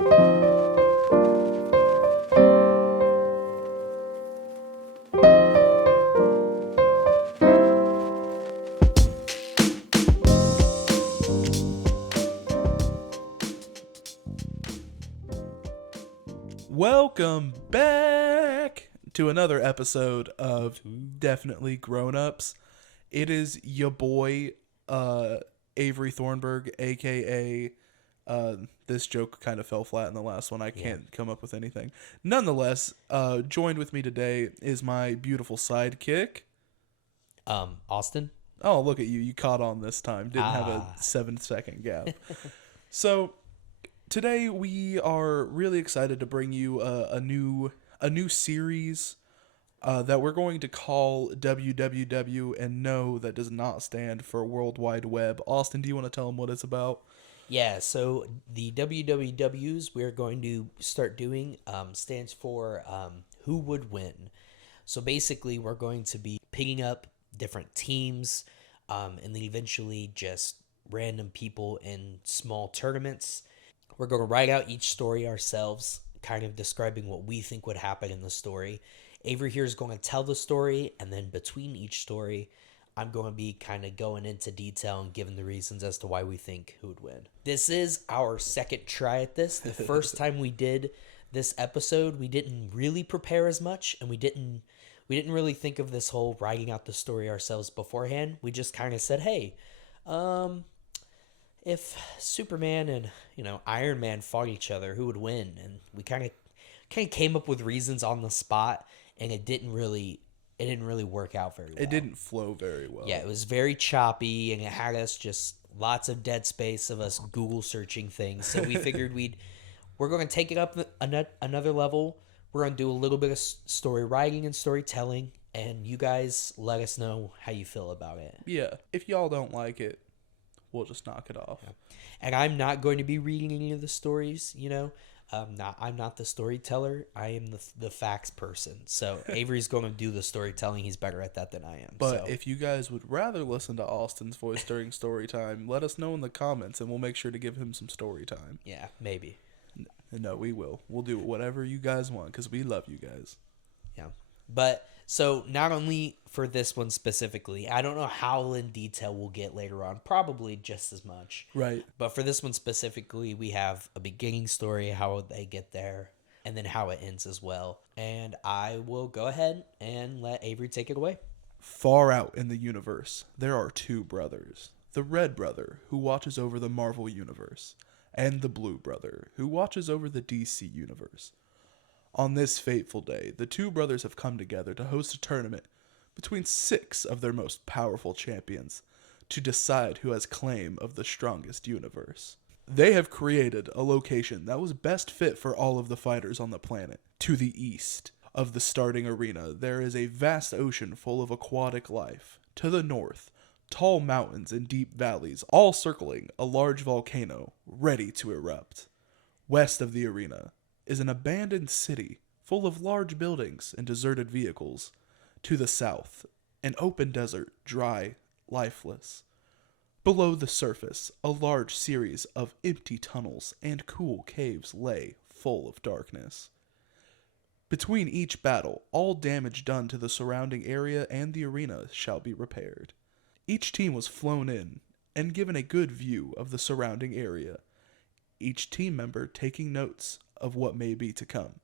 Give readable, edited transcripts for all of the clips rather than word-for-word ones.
Welcome back to another episode of Definitely Grown Ups. It is your boy, Avery Thornburg, aka this joke kind of fell flat in the last one. I can't come up with anything. Nonetheless, joined with me today is my beautiful sidekick. Austin. Oh, look at you. You caught on this time. Didn't have a 7-second gap. So today we are really excited to bring you a new series that we're going to call WWW, and no, that does not stand for World Wide Web. Austin, do you want to tell them what it's about? Yeah, so the WWWs we're going to start doing stands for Who Would Win. So basically we're going to be picking up different teams and then eventually just random people in small tournaments. We're going to write out each story ourselves, kind of describing what we think would happen in the story. Avery here is going to tell the story, and then between each story, I'm going to be kind of going into detail and giving the reasons as to why we think who would win. This is our second try at this. The first time we did this episode, we didn't really prepare as much, and we didn't really think of this whole writing out the story ourselves beforehand. We just kind of said, hey, if Superman and Iron Man fought each other, who would win? And we kind of came up with reasons on the spot, and it didn't really work out very well. It didn't flow very well. Yeah, it was very choppy, and it had us just lots of dead space of us Google searching things. So we figured we're going to take it up another level. We're going to do a little bit of story writing and storytelling, and you guys let us know how you feel about it. Yeah, if y'all don't like it, we'll just knock it off. Yeah. And I'm not going to be reading any of the stories, I'm not the storyteller. I am the facts person. So Avery's going to do the storytelling. He's better at that than I am. But if you guys would rather listen to Austin's voice during story time, let us know in the comments, and we'll make sure to give him some story time. Yeah, maybe. No, we will. We'll do whatever you guys want because we love you guys. Yeah. But so not only for this one specifically, I don't know how in detail we'll get later on. Probably just as much. Right. But for this one specifically, we have a beginning story, how they get there, and then how it ends as well. And I will go ahead and let Avery take it away. Far out in the universe, there are two brothers. The Red Brother, who watches over the Marvel Universe, and the Blue Brother, who watches over the DC Universe. On this fateful day, the two brothers have come together to host a tournament between 6 of their most powerful champions to decide who has claim of the strongest universe. They have created a location that was best fit for all of the fighters on the planet. To the east of the starting arena, there is a vast ocean full of aquatic life. To the north, tall mountains and deep valleys, all circling a large volcano ready to erupt. West of the arena is an abandoned city full of large buildings and deserted vehicles. To the south, an open desert, dry, lifeless. Below the surface, a large series of empty tunnels and cool caves lay, full of darkness. Between each battle, all damage done to the surrounding area and the arena shall be repaired. Each team was flown in and given a good view of the surrounding area, each team member taking notes of what may be to come.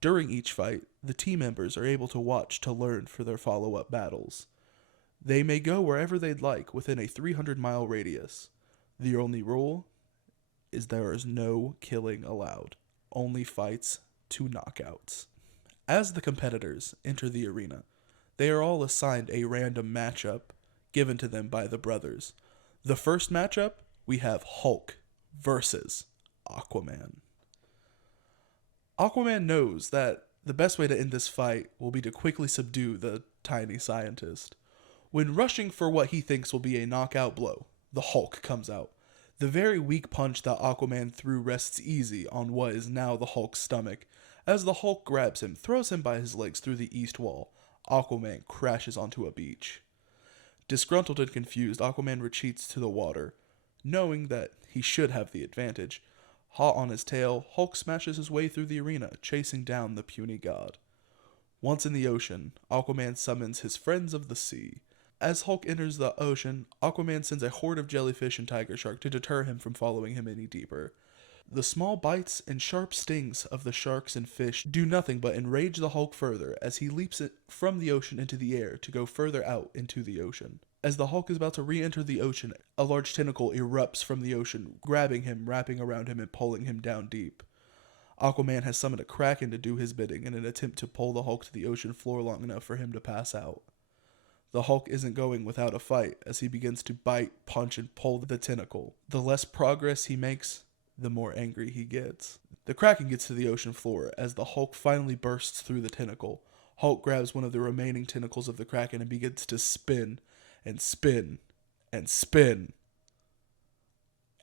During each fight, the team members are able to watch to learn for their follow-up battles. They may go wherever they'd like within a 300-mile radius. The only rule is there is no killing allowed, only fights to knockouts. As the competitors enter the arena, they are all assigned a random matchup given to them by the brothers. The first matchup, we have Hulk versus Aquaman. Aquaman knows that the best way to end this fight will be to quickly subdue the tiny scientist. When rushing for what he thinks will be a knockout blow, the Hulk comes out. The very weak punch that Aquaman threw rests easy on what is now the Hulk's stomach. As the Hulk grabs him, throws him by his legs through the east wall, Aquaman crashes onto a beach. Disgruntled and confused, Aquaman retreats to the water. Knowing that he should have the advantage, Hot on his tail, Hulk smashes his way through the arena, chasing down the puny god. Once in the ocean, Aquaman summons his friends of the sea. As Hulk enters the ocean, Aquaman sends a horde of jellyfish and tiger shark to deter him from following him any deeper. The small bites and sharp stings of the sharks and fish do nothing but enrage the Hulk further as he leaps it from the ocean into the air to go further out into the ocean. As the Hulk is about to re-enter the ocean, a large tentacle erupts from the ocean, grabbing him, wrapping around him, and pulling him down deep. Aquaman has summoned a Kraken to do his bidding in an attempt to pull the Hulk to the ocean floor long enough for him to pass out. The Hulk isn't going without a fight as he begins to bite, punch, and pull the tentacle. The less progress he makes, the more angry he gets. The Kraken gets to the ocean floor as the Hulk finally bursts through the tentacle. Hulk grabs one of the remaining tentacles of the Kraken and begins to spin and spin and spin.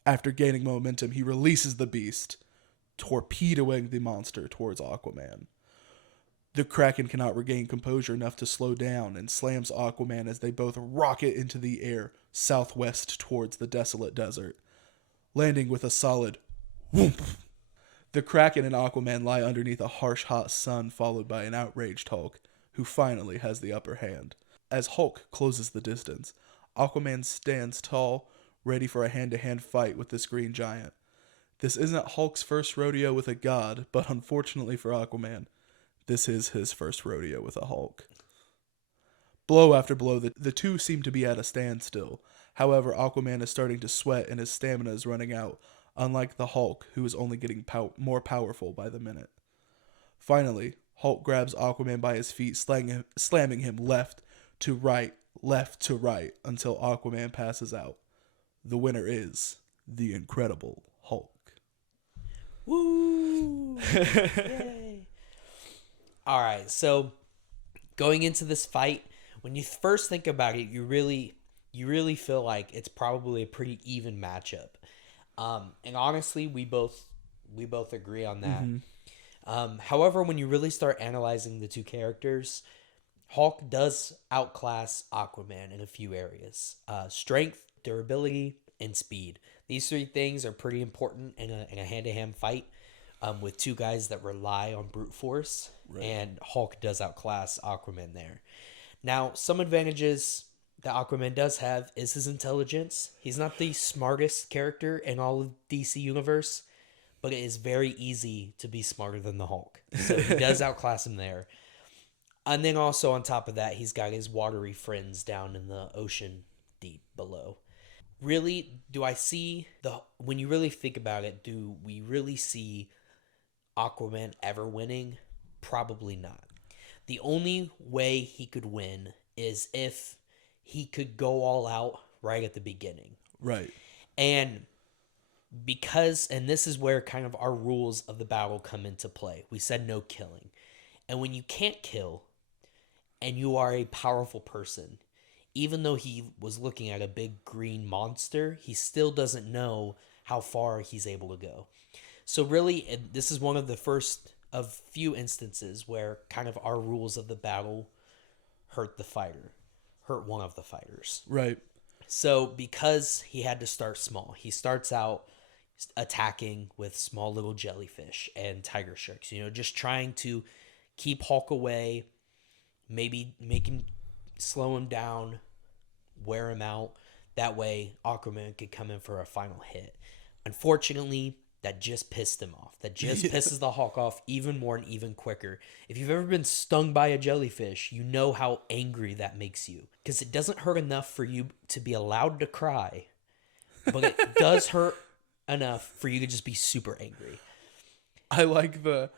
After gaining momentum, he releases the beast, torpedoing the monster towards Aquaman. The Kraken cannot regain composure enough to slow down and slams Aquaman as they both rocket into the air southwest towards the desolate desert, landing with a solid whoomp. The Kraken and Aquaman lie underneath a harsh hot sun, followed by an outraged Hulk, who finally has the upper hand. As Hulk closes the distance, Aquaman stands tall, ready for a hand-to-hand fight with this green giant. This isn't Hulk's first rodeo with a god, but unfortunately for Aquaman, this is his first rodeo with a Hulk. Blow after blow, the two seem to be at a standstill. However, Aquaman is starting to sweat and his stamina is running out, unlike the Hulk, who is only getting more powerful by the minute. Finally, Hulk grabs Aquaman by his feet, slamming him left to right, until Aquaman passes out. The winner is the Incredible Hulk. Woo! Yay! All right, so going into this fight, when you first think about it, you really feel like it's probably a pretty even matchup. And honestly, we both agree on that. Mm-hmm. However, when you really start analyzing the two characters, Hulk does outclass Aquaman in a few areas. Strength, durability, and speed. These three things are pretty important in a hand-to-hand fight with two guys that rely on brute force. Right. And Hulk does outclass Aquaman there. Now, some advantages that Aquaman does have is his intelligence. He's not the smartest character in all of DC Universe, but it is very easy to be smarter than the Hulk. So he does outclass him there. And then also on top of that, he's got his watery friends down in the ocean deep below. Really, when you really think about it, do we really see Aquaman ever winning? Probably not. The only way he could win is if he could go all out right at the beginning. Right. And this is where kind of our rules of the battle come into play. We said no killing. And when you can't kill and you are a powerful person, even though he was looking at a big green monster, he still doesn't know how far he's able to go. So really, this is one of the first of few instances where kind of our rules of the battle hurt one of the fighters. Right. So because he had to start small, he starts out attacking with small little jellyfish and tiger sharks, just trying to keep Hulk away, maybe slow him down, wear him out. That way Aquaman could come in for a final hit. Unfortunately, that just pissed him off. That just pisses the Hulk off even more and even quicker. If you've ever been stung by a jellyfish, you know how angry that makes you. Because it doesn't hurt enough for you to be allowed to cry, but it does hurt enough for you to just be super angry. I like that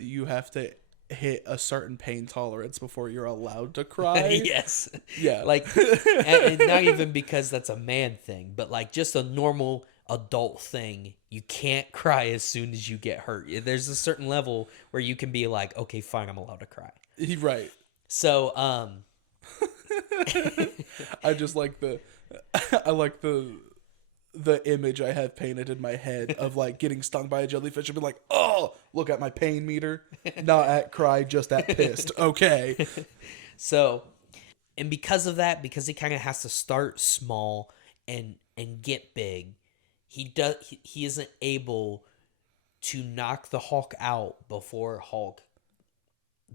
you have to hit a certain pain tolerance before you're allowed to cry. Yes. Yeah. And not even because that's a man thing, but just a normal adult thing. You can't cry as soon as you get hurt. There's a certain level where you can be like, okay, fine, I'm allowed to cry. Right. So, I just like the image I have painted in my head of getting stung by a jellyfish and be like, oh, look at my pain meter. Not at cry, just at pissed. Okay. So, and because of that, because he kind of has to start small and get big, he isn't able to knock the Hulk out before Hulk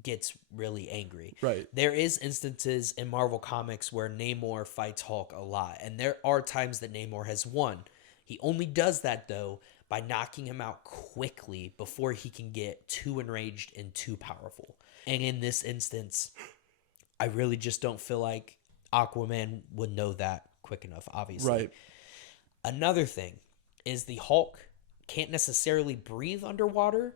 gets really angry. Right. There is instances in Marvel Comics where Namor fights Hulk a lot, and there are times that Namor has won. He only does that though by knocking him out quickly before he can get too enraged and too powerful. And in this instance, I really just don't feel like Aquaman would know that quick enough, obviously. Right. Another thing is the Hulk can't necessarily breathe underwater,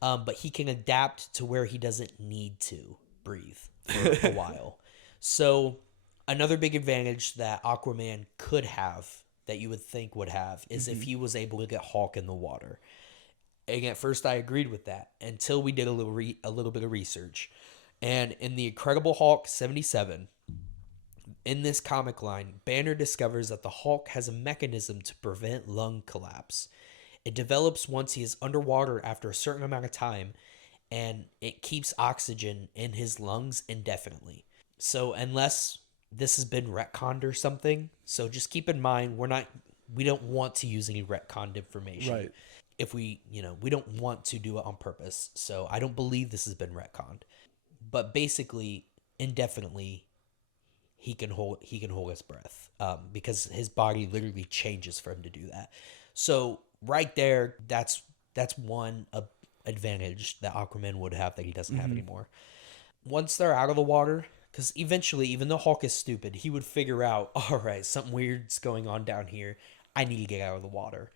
but he can adapt to where he doesn't need to breathe for a while. So another big advantage that Aquaman could have, that you would think would have, is if he was able to get Hulk in the water. And at first I agreed with that until we did a little bit of research. And in the Incredible Hulk 77, in this comic line, Banner discovers that the Hulk has a mechanism to prevent lung collapse. It develops once he is underwater after a certain amount of time, and it keeps oxygen in his lungs indefinitely. So unless this has been retconned or something, so just keep in mind we don't want to use any retconned information. Right. If we don't want to do it on purpose. So I don't believe this has been retconned. But basically, indefinitely, he can hold his breath because his body literally changes for him to do that. So right there, that's one advantage that Aquaman would have that he doesn't have anymore. Once they're out of the water, because eventually, even though Hulk is stupid, he would figure out, all right, something weird's going on down here. I need to get out of the water.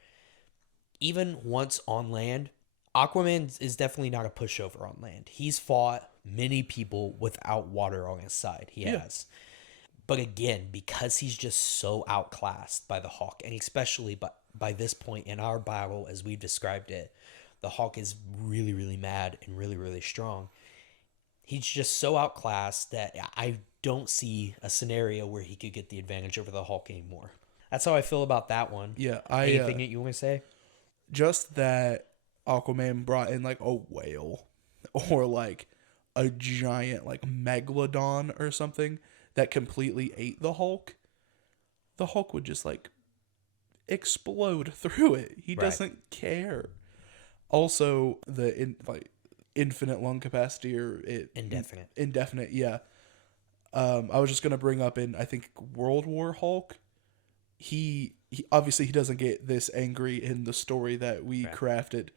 Even once on land, Aquaman is definitely not a pushover on land. He's fought many people without water on his side. He has. But again, because he's just so outclassed by the Hulk, and especially by this point in our battle, as we've described it, the Hulk is really, really mad and really, really strong. He's just so outclassed that I don't see a scenario where he could get the advantage over the Hulk anymore. That's how I feel about that one. Yeah. Anything that you want to say? Just that Aquaman brought in like a whale or like a giant like megalodon or something that completely ate the Hulk would just like explode through it. He doesn't care. Also, the infinite lung capacity or indefinite. Yeah. I was just gonna bring up in I think World War Hulk. He obviously he doesn't get this angry in the story that we crafted,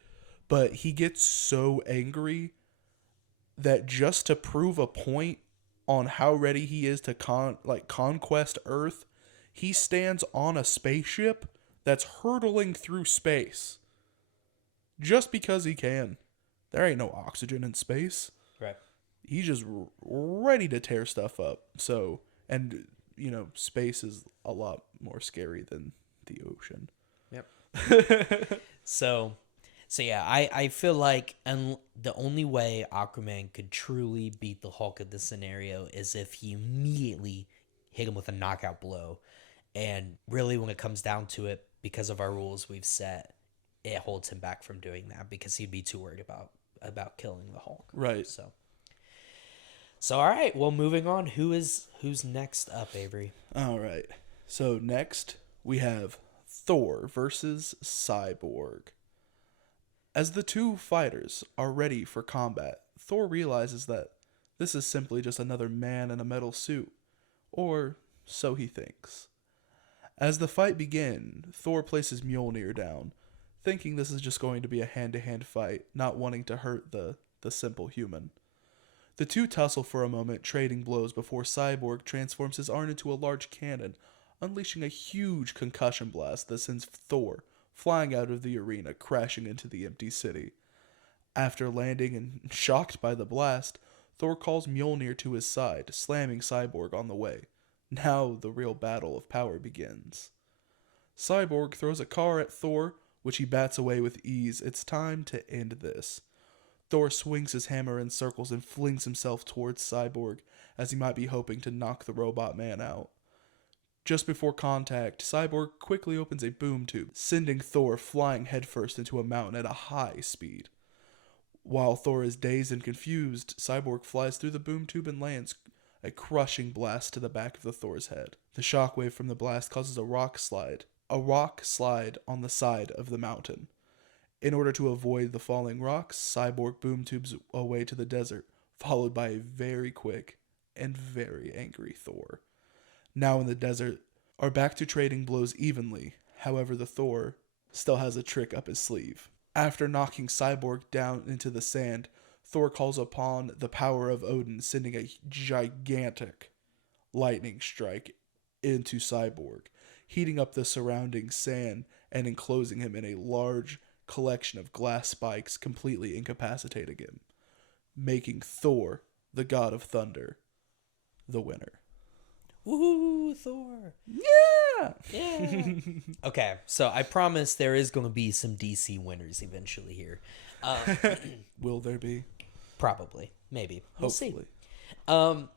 but he gets so angry that just to prove a point on how ready he is to conquest Earth, he stands on a spaceship that's hurtling through space. Just because he can. There ain't no oxygen in space. Right. He's just ready to tear stuff up. So, and space is a lot more scary than the ocean. Yep. So yeah, I feel like the only way Aquaman could truly beat the Hulk in this scenario is if he immediately hit him with a knockout blow. And really, when it comes down to it, because of our rules we've set, it holds him back from doing that because he'd be too worried about killing the Hulk. Right. So all right, well, moving on. Who's next up, Avery? All right. So next we have Thor versus Cyborg. As the two fighters are ready for combat, Thor realizes that this is simply just another man in a metal suit, or so he thinks. As the fight begins, Thor places Mjolnir down, thinking this is just going to be a hand-to-hand fight, not wanting to hurt the simple human. The two tussle for a moment, trading blows before Cyborg transforms his arm into a large cannon, unleashing a huge concussion blast that sends Thor flying out of the arena, crashing into the empty city. After landing and shocked by the blast, Thor calls Mjolnir to his side, slamming Cyborg on the way. Now the real battle of power begins. Cyborg throws a car at Thor, which he bats away with ease. It's time to end this. Thor swings his hammer in circles and flings himself towards Cyborg, as he might be hoping to knock the robot man out. Just before contact, Cyborg quickly opens a boom tube, sending Thor flying headfirst into a mountain at a high speed. While Thor is dazed and confused, Cyborg flies through the boom tube and lands a crushing blast to the back of Thor's head. The shockwave from the blast causes a rock slide, a rock slide on the side of the mountain. In order to avoid the falling rocks, Cyborg boom tubes away to the desert, followed by a very quick and very angry Thor. Now in the desert, are back to trading blows evenly. However, the Thor still has a trick up his sleeve. After knocking Cyborg down into the sand, Thor calls upon the power of Odin, sending a gigantic lightning strike into Cyborg, heating up the surrounding sand and enclosing him in a large collection of glass spikes, completely incapacitating him, making Thor, the god of thunder, the winner. Woohoo, Thor! Yeah! Yeah. Okay, so I promise there is going to be some DC winners eventually here. Will there be? Probably. Maybe. We'll Hopefully. see.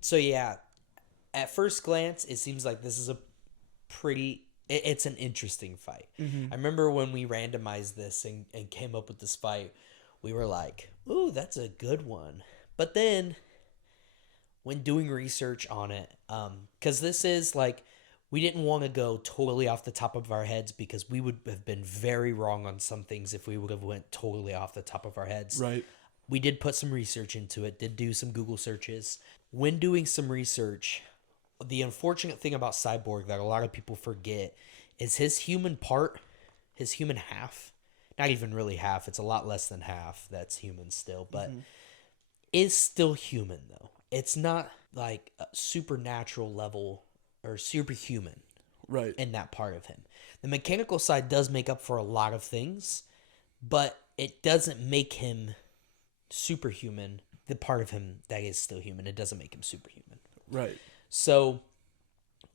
So yeah, at first glance, it seems like this is a pretty... It's an interesting fight. Mm-hmm. I remember when we randomized this and came up with this fight, we were like, ooh, that's a good one. But then, when doing research on it, because this is like, we didn't want to go totally off the top of our heads because we would have been very wrong on some things if we would have went totally off the top of our heads. Right. We did put some research into it, did do some Google searches. When doing some research, the unfortunate thing about Cyborg that a lot of people forget is his human part, his human half, not even really half, it's a lot less than half that's human still, but is still human though. It's not like a supernatural level or superhuman Right. in that part of him. The mechanical side does make up for a lot of things, but it doesn't make him superhuman. The part of him that is still human, it doesn't make him superhuman. Right. So,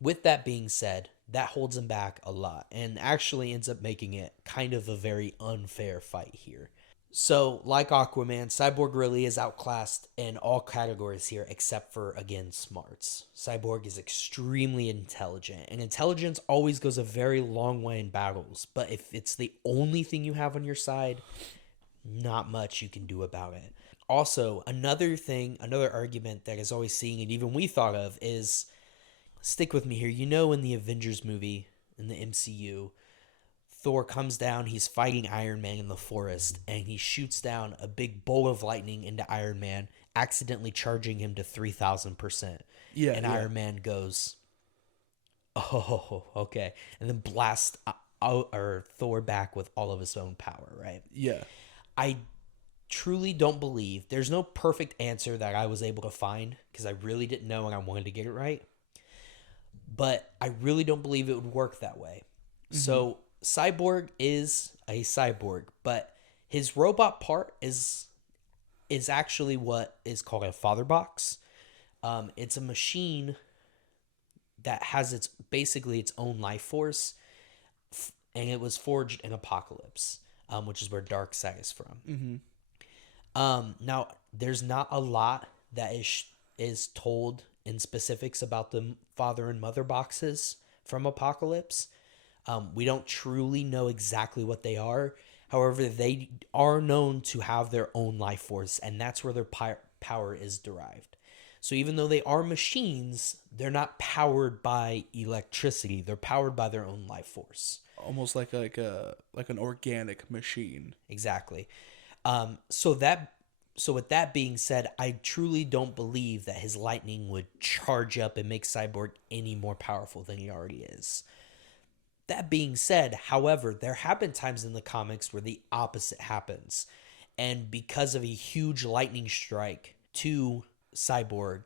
with that being said, that holds him back a lot and actually ends up making it kind of a very unfair fight here. So, like Aquaman, Cyborg really is outclassed in all categories here except for, again, smarts. Cyborg is extremely intelligent, and intelligence always goes a very long way in battles, but if it's the only thing you have on your side, not much you can do about it. Also, another argument that is always seen, and even we thought of, is, stick with me here, you know in the Avengers movie, in the MCU, Thor comes down, he's fighting Iron Man in the forest, and he shoots down a big bolt of lightning into Iron Man, accidentally charging him to 3,000%. Yeah. And Iron Man goes, oh, okay, and then blasts Thor back with all of his own power, right? Yeah. I truly don't believe there's no perfect answer that I was able to find because I really didn't know and I wanted to get it right. But I really don't believe it would work that way. Mm-hmm. So Cyborg is a cyborg, but his robot part is actually what is called a father box. It's a machine that has basically its own life force, and it was forged in Apocalypse, which is where Darkseid is from. Mm-hmm. Now, there's not a lot that is told in specifics about the father and mother boxes from Apocalypse. We don't truly know exactly what they are. However, they are known to have their own life force, and that's where their power is derived. So even though they are machines, they're not powered by electricity. They're powered by their own life force. Almost like an organic machine. Exactly. So with that being said, I truly don't believe that his lightning would charge up and make Cyborg any more powerful than he already is. That being said, however, there have been times in the comics where the opposite happens. And because of a huge lightning strike to Cyborg,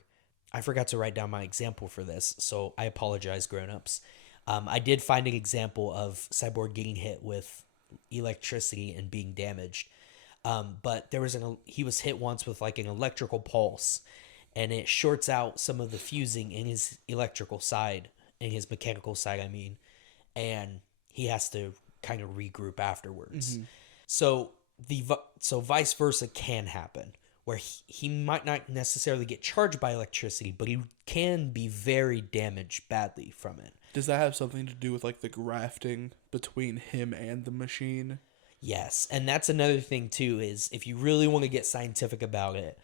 I forgot to write down my example for this, so I apologize, grown-ups. I did find an example of Cyborg getting hit with electricity and being damaged. But he was hit once with like an electrical pulse, and it shorts out some of the fusing in his electrical side, in his mechanical side, I mean, and he has to kind of regroup afterwards. Mm-hmm. So vice versa can happen, where he might not necessarily get charged by electricity, but he can be very damaged badly from it. Does that have something to do with like the grafting between him and the machine? Yes, and that's another thing too, is if you really want to get scientific about it,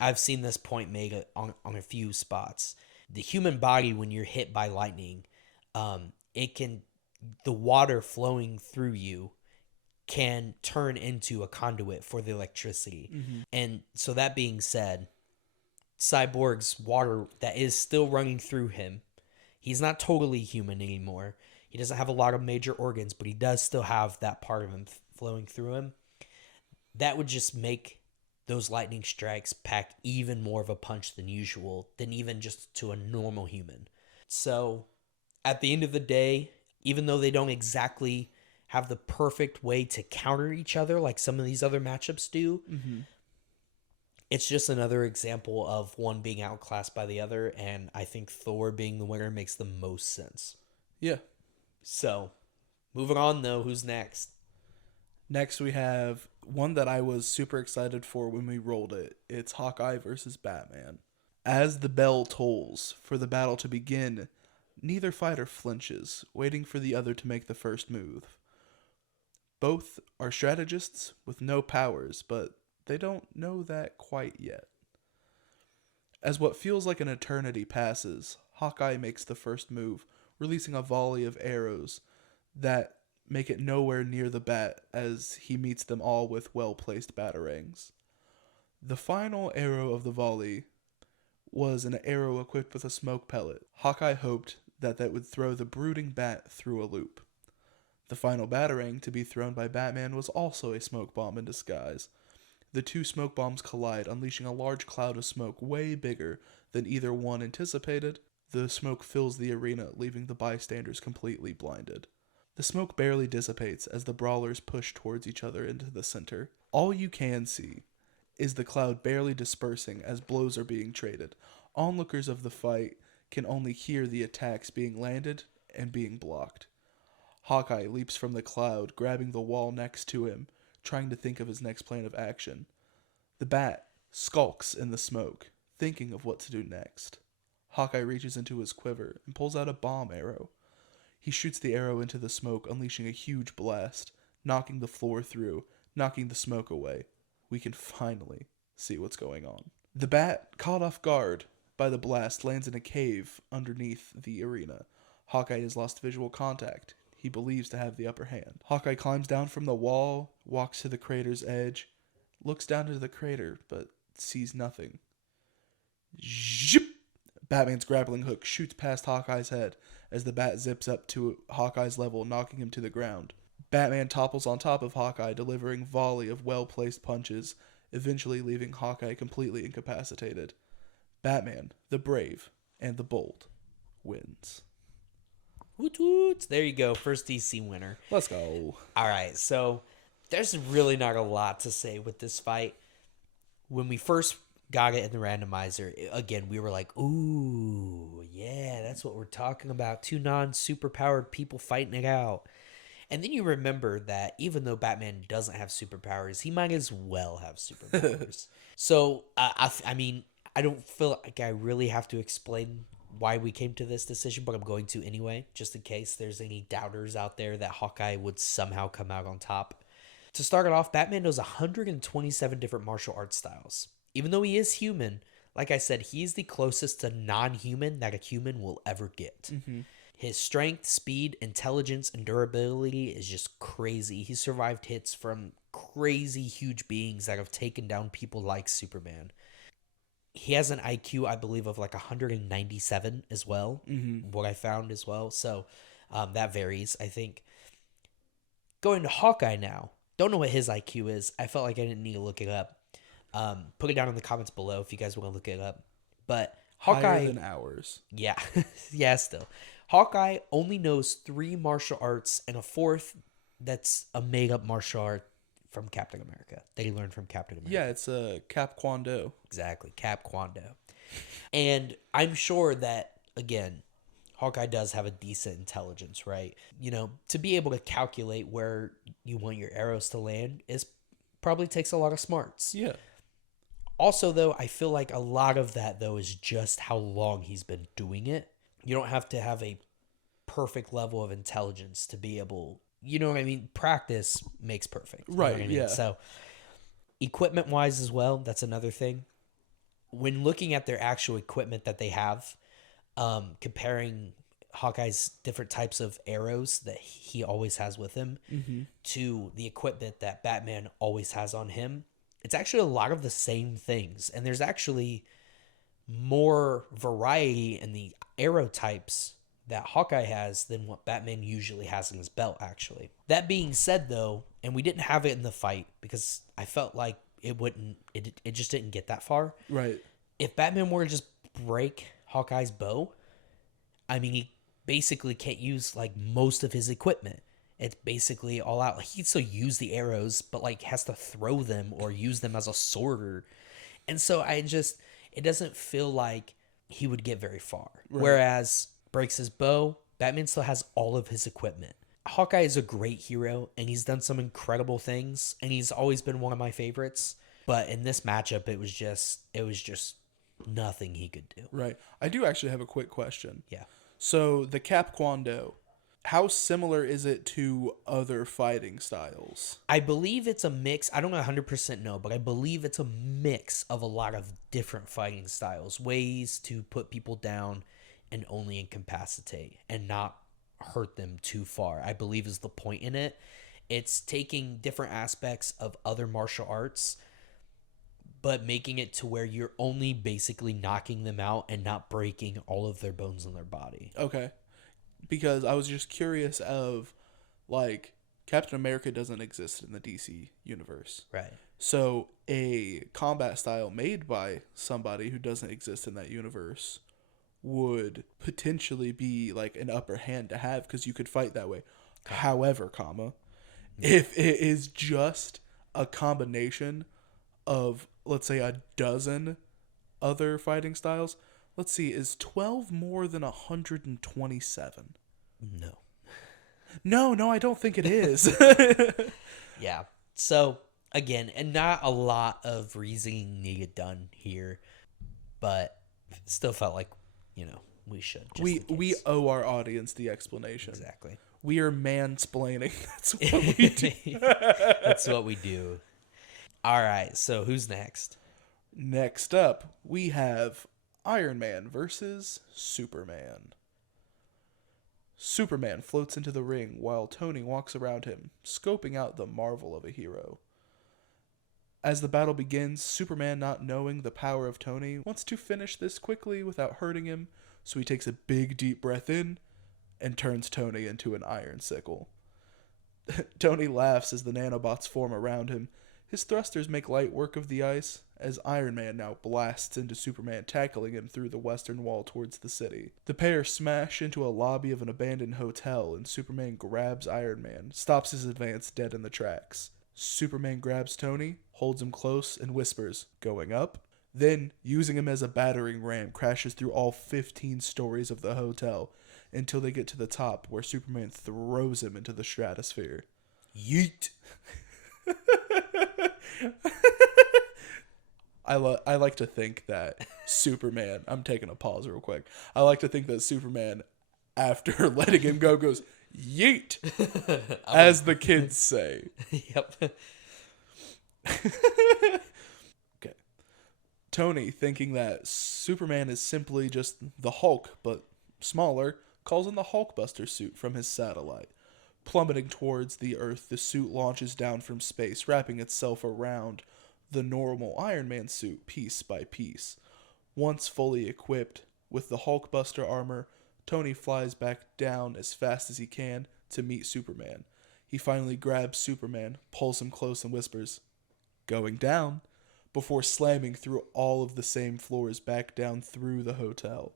I've seen this point made on a few spots. The human body, when you're hit by lightning, it can the water flowing through you can turn into a conduit for the electricity. And so that being said, Cyborg's water that is still running through him, he's not totally human anymore. He doesn't have a lot of major organs, but he does still have that part of him flowing through him. That would just make those lightning strikes pack even more of a punch than usual, than even just to a normal human. So at the end of the day, even though they don't exactly have the perfect way to counter each other like some of these other matchups do, it's just another example of one being outclassed by the other, and I think Thor being the winner makes the most sense. Yeah. So, moving on though, who's next? Next, we have one that I was super excited for when we rolled it. It's Hawkeye versus Batman. As the bell tolls for the battle to begin, neither fighter flinches, waiting for the other to make the first move. Both are strategists with no powers, but they don't know that quite yet. As what feels like an eternity passes, Hawkeye makes the first move, releasing a volley of arrows that make it nowhere near the bat as he meets them all with well-placed batarangs. The final arrow of the volley was an arrow equipped with a smoke pellet. Hawkeye hoped that would throw the brooding bat through a loop. The final batarang to be thrown by Batman was also a smoke bomb in disguise. The two smoke bombs collide, unleashing a large cloud of smoke way bigger than either one anticipated. The smoke fills the arena, leaving the bystanders completely blinded. The smoke barely dissipates as the brawlers push towards each other into the center. All you can see is the cloud barely dispersing as blows are being traded. Onlookers of the fight can only hear the attacks being landed and being blocked. Hawkeye leaps from the cloud, grabbing the wall next to him, trying to think of his next plan of action. The bat skulks in the smoke, thinking of what to do next. Hawkeye reaches into his quiver and pulls out a bomb arrow. He shoots the arrow into the smoke, unleashing a huge blast, knocking the floor through, knocking the smoke away. We can finally see what's going on. The bat, caught off guard by the blast, lands in a cave underneath the arena. Hawkeye has lost visual contact. He believes to have the upper hand. Hawkeye climbs down from the wall, walks to the crater's edge, looks down into the crater, but sees nothing. Zip! Batman's grappling hook shoots past Hawkeye's head as the bat zips up to Hawkeye's level, knocking him to the ground. Batman topples on top of Hawkeye, delivering a volley of well-placed punches, eventually leaving Hawkeye completely incapacitated. Batman, the brave and the bold, wins. Woot woot. There you go. First DC winner. Let's go. All right. So there's really not a lot to say with this fight. When we first got it in the randomizer, again, we were like, ooh, yeah, that's what we're talking about. Two non-superpowered people fighting it out. And then you remember that even though Batman doesn't have superpowers, he might as well have superpowers. So, I mean, I don't feel like I really have to explain why we came to this decision, but I'm going to anyway, just in case there's any doubters out there that Hawkeye would somehow come out on top. To start it off, Batman knows 127 different martial arts styles. Even though he is human, like I said, he's the closest to non-human that a human will ever get. Mm-hmm. His strength, speed, intelligence, and durability is just crazy. He survived hits from crazy huge beings that have taken down people like Superman. He has an IQ, I believe, of like 197 as well, what I found as well. So that varies, I think. Going to Hawkeye now. Don't know what his IQ is. I felt like I didn't need to look it up. Put it down in the comments below if you guys want to look it up. But Hawkeye... Higher than ours. Yeah. Yeah, still. Hawkeye only knows 3 martial arts and a 4th that's a made-up martial art from Captain America that he learned from Captain America. Yeah, it's a Cap Kwon-Do. Exactly, Cap Kwon-Do. And I'm sure that, again, Hawkeye does have a decent intelligence, right? You know, to be able to calculate where you want your arrows to land is probably takes a lot of smarts. Yeah. Also, though, I feel like a lot of that, though, is just how long he's been doing it. You don't have to have a perfect level of intelligence to be able... You know what I mean? Practice makes perfect. Right, You know what I mean? yeah. So, equipment-wise as well, that's another thing. When looking at their actual equipment that they have, comparing Hawkeye's different types of arrows that he always has with him to the equipment that Batman always has on him, it's actually a lot of the same things. And there's actually more variety in the arrow types that Hawkeye has than what Batman usually has in his belt, actually. That being said, though, and we didn't have it in the fight because I felt like it just didn't get that far. Right. If Batman were to just break Hawkeye's bow, I mean, he basically can't use like most of his equipment. It's basically all out. Like, he can still use the arrows, but like has to throw them or use them as a sword. And so it doesn't feel like he would get very far. Right. Whereas breaks his bow, Batman still has all of his equipment. Hawkeye is a great hero, and he's done some incredible things, and he's always been one of my favorites. But in this matchup, it was just nothing he could do. Right. I do actually have a quick question. Yeah. So the Cap Kwon Do, how similar is it to other fighting styles? I believe it's a mix. I don't 100% know, but I believe it's a mix of a lot of different fighting styles, ways to put people down and only incapacitate and not hurt them too far, I believe is the point in it. It's taking different aspects of other martial arts, but making it to where you're only basically knocking them out and not breaking all of their bones in their body. Okay. Because I was just curious of, like, Captain America doesn't exist in the DC universe. Right. So a combat style made by somebody who doesn't exist in that universe would potentially be like an upper hand to have because you could fight that way. However, if it is just a combination of, let's say, a dozen other fighting styles, let's see, is 12 more than 127? No, I don't think it is. Yeah. So, again, and not a lot of reasoning needed done here, but still felt like, we should. We owe our audience the explanation. Exactly. We are mansplaining. That's what we do. That's what we do. All right, so who's next? Next up, we have Iron Man versus Superman. Superman floats into the ring while Tony walks around him, scoping out the marvel of a hero. As the battle begins, Superman, not knowing the power of Tony, wants to finish this quickly without hurting him, so he takes a big deep breath in and turns Tony into an iron sickle. Tony laughs as the nanobots form around him. His thrusters make light work of the ice, as Iron Man now blasts into Superman, tackling him through the western wall towards the city. The pair smash into a lobby of an abandoned hotel, and Superman grabs Iron Man, stops his advance dead in the tracks. Superman grabs Tony, holds him close, and whispers, "Going up?" Then, using him as a battering ram, crashes through all 15 stories of the hotel until they get to the top, where Superman throws him into the stratosphere. Yeet! I like to think that Superman, I'm taking a pause real quick. I like to think that Superman, after letting him go, goes, "Yeet!" as the kids say. Yep. Okay. Tony, thinking that Superman is simply just the Hulk, but smaller, calls in the Hulkbuster suit from his satellite. Plummeting towards the Earth, the suit launches down from space, wrapping itself around the normal Iron Man suit piece by piece. Once fully equipped with the Hulkbuster armor, Tony flies back down as fast as he can to meet Superman. He finally grabs Superman, pulls him close, and whispers, "Going down," before slamming through all of the same floors back down through the hotel.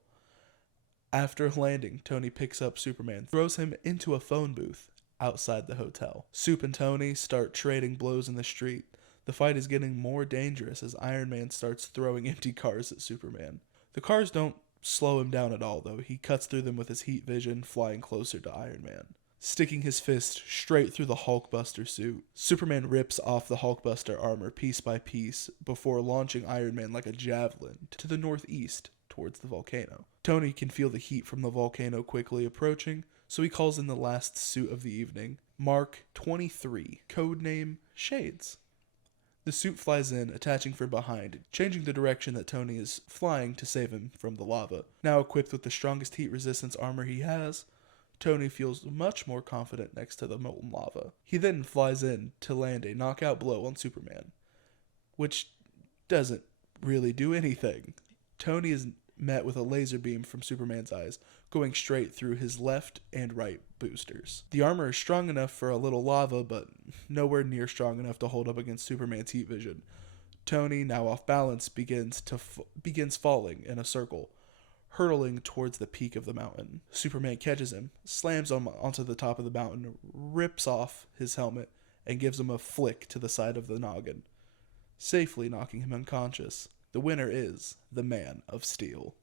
After landing, Tony picks up Superman, throws him into a phone booth outside the hotel. Soup and Tony start trading blows in the street. The fight is getting more dangerous as Iron Man starts throwing empty cars at Superman. The cars don't slow him down at all, though. He cuts through them with his heat vision, flying closer to Iron Man. Sticking his fist straight through the Hulkbuster suit, Superman rips off the Hulkbuster armor piece by piece before launching Iron Man like a javelin to the northeast towards the volcano. Tony can feel the heat from the volcano quickly approaching, so he calls in the last suit of the evening, Mark 23, codename Shades. The suit flies in, attaching from behind, changing the direction that Tony is flying to save him from the lava. Now equipped with the strongest heat resistance armor he has, Tony feels much more confident next to the molten lava. He then flies in to land a knockout blow on Superman, which doesn't really do anything. Tony is met with a laser beam from Superman's eyes, going straight through his left and right boosters. The armor is strong enough for a little lava, but nowhere near strong enough to hold up against Superman's heat vision. Tony, now off balance, begins falling in a circle, hurtling towards the peak of the mountain. Superman catches him, slams him onto the top of the mountain, rips off his helmet, and gives him a flick to the side of the noggin, safely knocking him unconscious. The winner is the Man of Steel.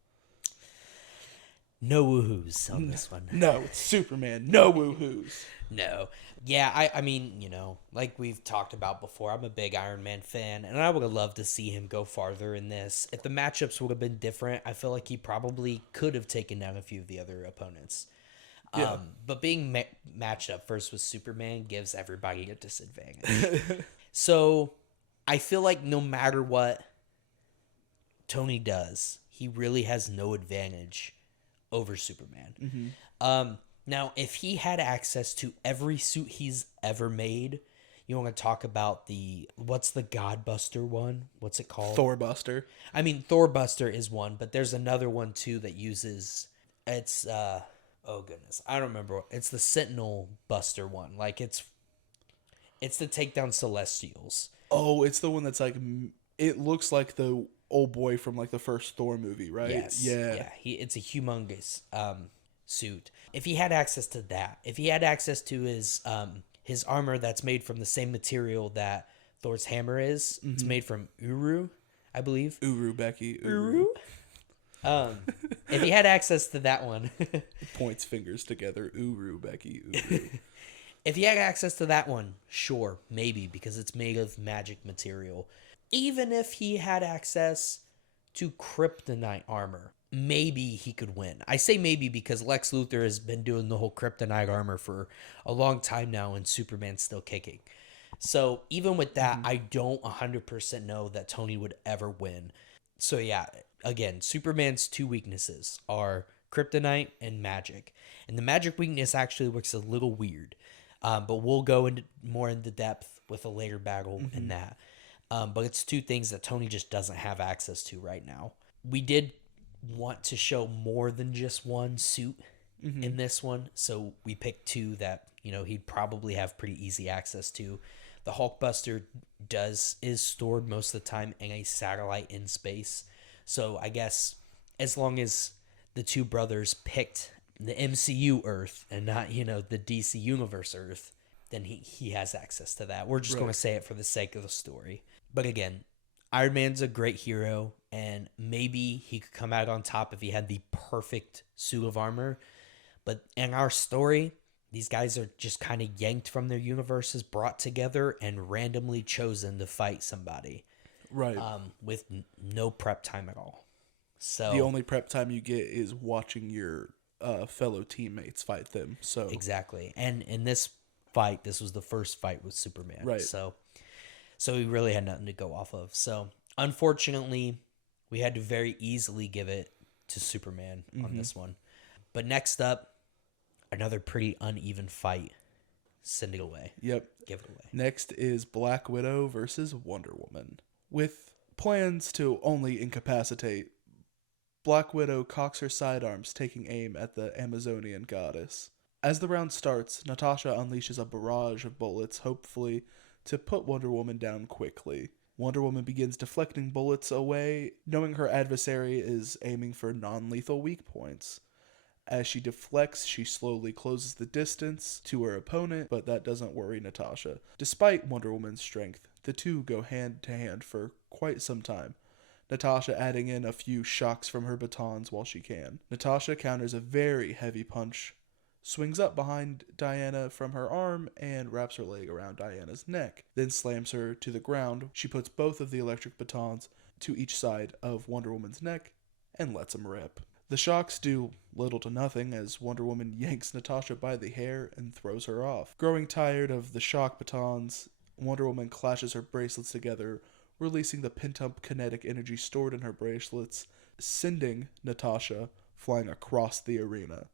No woohoos on this one. No, it's Superman. No woohoos. No. Yeah, I mean, like we've talked about before, I'm a big Iron Man fan, and I would have loved to see him go farther in this. If the matchups would have been different, I feel like he probably could have taken down a few of the other opponents. Yeah. But being matched up first with Superman gives everybody a disadvantage. So I feel like no matter what Tony does, he really has no advantage over Superman. Mm-hmm. Now, if he had access to every suit he's ever made, you want to talk about what's the Godbuster one? What's it called? Thorbuster. I mean, Thorbuster is one, but there's another one too that uses, it's, oh goodness, I don't remember. It's the Sentinel Buster one. Like it's to take down Celestials. Oh, it's the one that's like, it looks like the old boy from like the first Thor movie, right? Yes. Yeah. It's a humongous suit. If he had access to that, if he had access to his armor that's made from the same material that Thor's hammer is, it's made from Uru, I believe. Uru, Becky. Uru. If he had access to that one, points fingers together. Uru, Becky. Uru. If he had access to that one, sure, maybe, because it's made of magic material. Even if he had access to kryptonite armor, maybe he could win. I say maybe because Lex Luthor has been doing the whole kryptonite armor for a long time now, and Superman's still kicking. So even with that, I don't 100% know that Tony would ever win. So yeah, again, Superman's two weaknesses are kryptonite and magic. And the magic weakness actually looks a little weird. But we'll go into more into depth with a later battle in that. But it's two things that Tony just doesn't have access to right now. We did want to show more than just one suit in this one, so we picked two that he'd probably have pretty easy access to. The Hulkbuster is stored most of the time in a satellite in space, so I guess as long as the two brothers picked the MCU Earth and not the DC Universe Earth, then he has access to that. We're just going to say it for the sake of the story. But again, Iron Man's a great hero, and maybe he could come out on top if he had the perfect suit of armor. But in our story, these guys are just kind of yanked from their universes, brought together, and randomly chosen to fight somebody. Right. With no prep time at all. So the only prep time you get is watching your fellow teammates fight them. So exactly. And in this fight, this was the first fight with Superman. Right. So he really had nothing to go off of. So unfortunately, we had to very easily give it to Superman on this one. But next up, another pretty uneven fight. Send it away. Yep. Give it away. Next is Black Widow versus Wonder Woman. With plans to only incapacitate, Black Widow cocks her sidearms, taking aim at the Amazonian goddess. As the round starts, Natasha unleashes a barrage of bullets, hopefully to put Wonder Woman down quickly. Wonder Woman begins deflecting bullets away, knowing her adversary is aiming for non-lethal weak points. As she deflects, she slowly closes the distance to her opponent, but that doesn't worry Natasha. Despite Wonder Woman's strength, the two go hand to hand for quite some time, Natasha adding in a few shocks from her batons while she can. Natasha counters a very heavy punch, swings up behind Diana from her arm, and wraps her leg around Diana's neck, then slams her to the ground. She puts both of the electric batons to each side of Wonder Woman's neck and lets them rip. The shocks do little to nothing as Wonder Woman yanks Natasha by the hair and throws her off. Growing tired of the shock batons, Wonder Woman clashes her bracelets together, releasing the pent-up kinetic energy stored in her bracelets, sending Natasha flying across the arena.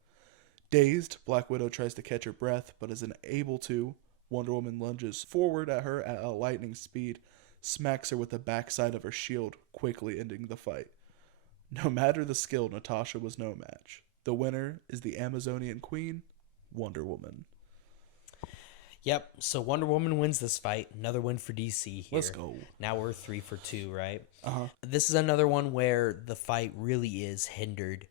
Dazed, Black Widow tries to catch her breath, but is unable to. Wonder Woman lunges forward at her at a lightning speed, smacks her with the backside of her shield, quickly ending the fight. No matter the skill, Natasha was no match. The winner is the Amazonian Queen, Wonder Woman. Yep. So Wonder Woman wins this fight. Another win for DC here. Let's go. Now we're 3 for 2, right? Uh-huh. This is another one where the fight really is hindered,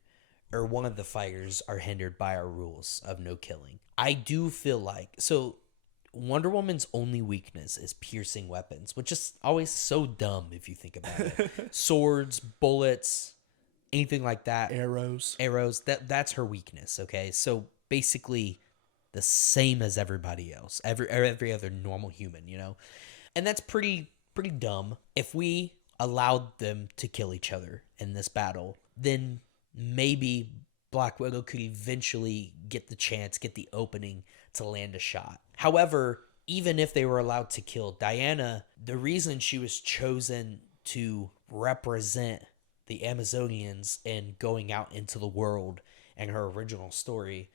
or one of the fighters are hindered by our rules of no killing. I do feel like, so Wonder Woman's only weakness is piercing weapons, which is always so dumb if you think about it. Swords, bullets, anything like that. Arrows. That's her weakness, okay? So basically the same as everybody else, every other normal human, you know? And that's pretty dumb. If we allowed them to kill each other in this battle, then maybe Black Widow could eventually get the chance, get the opening to land a shot. However, even if they were allowed to kill Diana, the reason she was chosen to represent the Amazonians and going out into the world and her original story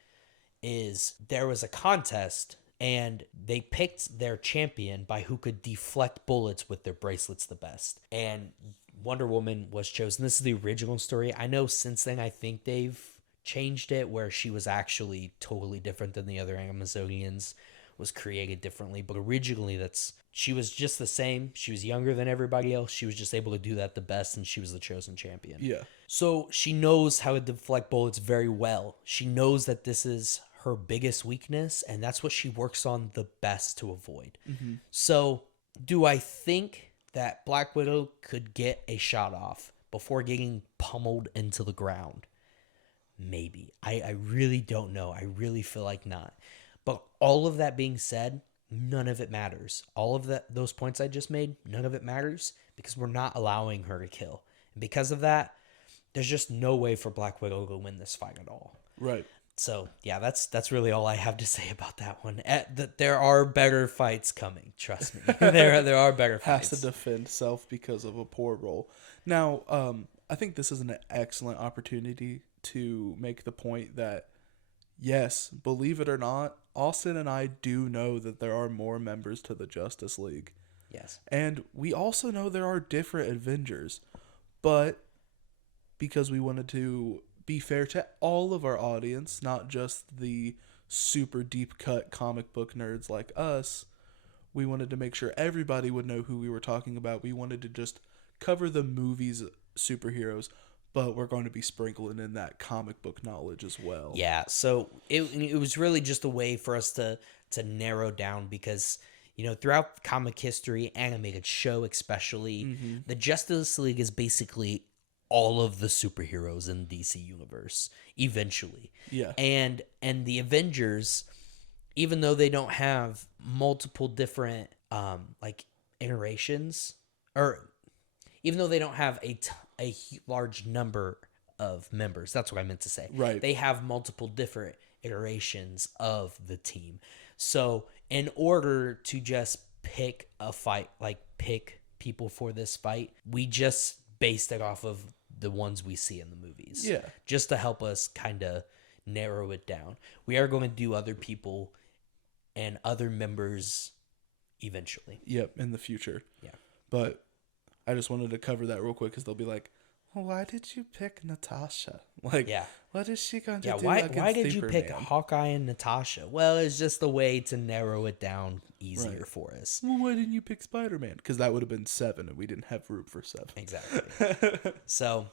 is there was a contest and they picked their champion by who could deflect bullets with their bracelets the best. And Wonder Woman was chosen. This is the original story. I know since then I think they've changed it where she was actually totally different than the other Amazonians, was created differently, but originally she was just the same. She was younger than everybody else. She was just able to do that the best, and she was the chosen champion. Yeah. So she knows how to deflect bullets very well. She knows that this is her biggest weakness, and that's what she works on the best to avoid. Mm-hmm. So do I think that Black Widow could get a shot off before getting pummeled into the ground? Maybe. I really don't know. I really feel like not. But all of that being said, none of it matters. All of those points I just made, none of it matters because we're not allowing her to kill. And because of that, there's just no way for Black Widow to win this fight at all. Right. So, yeah, that's really all I have to say about that one. There are better fights coming, trust me. there are better fights. Has to defend self because of a poor role. Now, I think this is an excellent opportunity to make the point that, yes, believe it or not, Austin and I do know that there are more members to the Justice League. Yes. And we also know there are different Avengers. But because we wanted to be fair to all of our audience, not just the super deep cut comic book nerds like us, we wanted to make sure everybody would know who we were talking about. We wanted to just cover the movies superheroes, but we're going to be sprinkling in that comic book knowledge as well. Yeah, so it was really just a way for us to narrow down because, you know, throughout comic history, animated show especially, the Justice League is basically all of the superheroes in the DC universe eventually. Yeah. And the Avengers, even though they don't have multiple different like iterations, or even though they don't have a large number of members, that's what I meant to say. Right. They have multiple different iterations of the team. So in order to just pick a fight, like pick people for this fight, we just based it off of the ones we see in the movies. Yeah. Just to help us kind of narrow it down. We are going to do other people and other members eventually. Yep, in the future. Yeah. But I just wanted to cover that real quick because they'll be like, well, why did you pick Natasha? Like, yeah. What is she going to do why against did you pick Superman? Hawkeye and Natasha? Well, it's just a way to narrow it down easier for us. Well, why didn't you pick Spider-Man? Because that would have been 7, and we didn't have room for 7. Exactly. So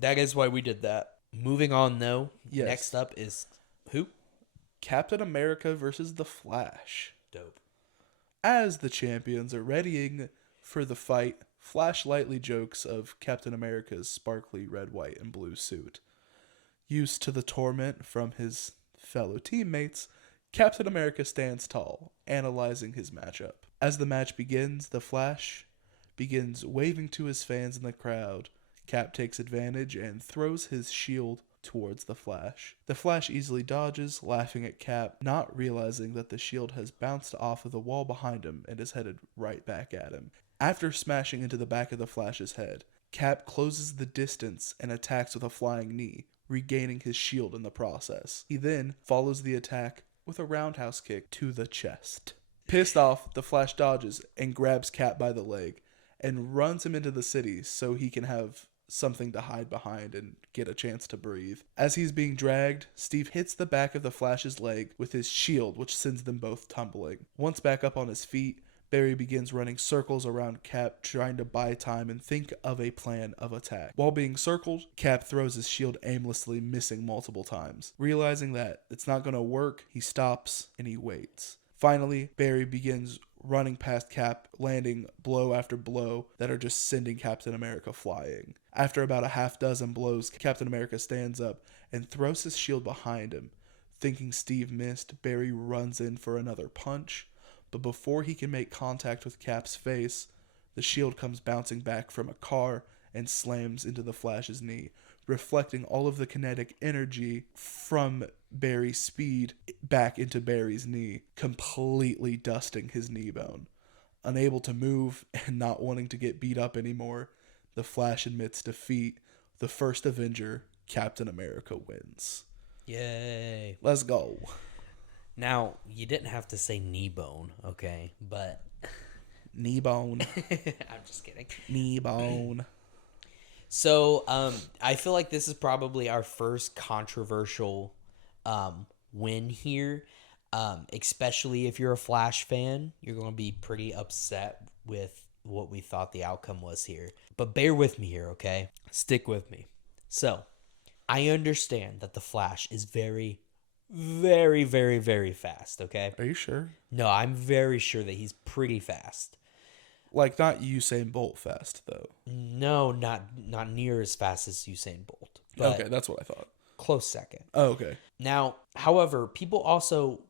that is why we did that. Moving on, though. Yes. Next up is who? Captain America versus the Flash. Dope. As the champions are readying for the fight, Flash lightly jokes of Captain America's sparkly red, white, and blue suit. Used to the torment from his fellow teammates, Captain America stands tall, analyzing his matchup. As the match begins, the Flash begins waving to his fans in the crowd. Cap takes advantage and throws his shield towards the Flash. The Flash easily dodges, laughing at Cap, not realizing that the shield has bounced off of the wall behind him and is headed right back at him. After smashing into the back of the Flash's head, Cap closes the distance and attacks with a flying knee, regaining his shield in the process. He then follows the attack with a roundhouse kick to the chest. Pissed off, the Flash dodges and grabs Cap by the leg and runs him into the city so he can have something to hide behind and get a chance to breathe. As he's being dragged, Steve hits the back of the Flash's leg with his shield, which sends them both tumbling. Once back up on his feet, Barry begins running circles around Cap, trying to buy time and think of a plan of attack. While being circled, Cap throws his shield aimlessly, missing multiple times. Realizing that it's not going to work, he stops and he waits. Finally, Barry begins running past Cap, landing blow after blow that are just sending Captain America flying. After about a half dozen blows, Captain America stands up and throws his shield behind him. Thinking Steve missed, Barry runs in for another punch, but before he can make contact with Cap's face, the shield comes bouncing back from a car and slams into the Flash's knee, reflecting all of the kinetic energy from Barry's speed back into Barry's knee, completely dusting his knee bone. Unable to move and not wanting to get beat up anymore, the Flash admits defeat. The first Avenger, Captain America, wins. Yay. Let's go. Now, you didn't have to say knee bone, okay? But knee bone. I'm just kidding. Knee bone. So, I feel like this is probably our first controversial win here. Especially if you're a Flash fan, you're going to be pretty upset with what we thought the outcome was here. But bear with me here, okay? Stick with me. So, I understand that the Flash is very, very, very, very fast, okay? Are you sure? No, I'm very sure that he's pretty fast. Like, not Usain Bolt fast, though. No, not near as fast as Usain Bolt. But okay, that's what I thought. Close second. Oh, okay. Now, however, people also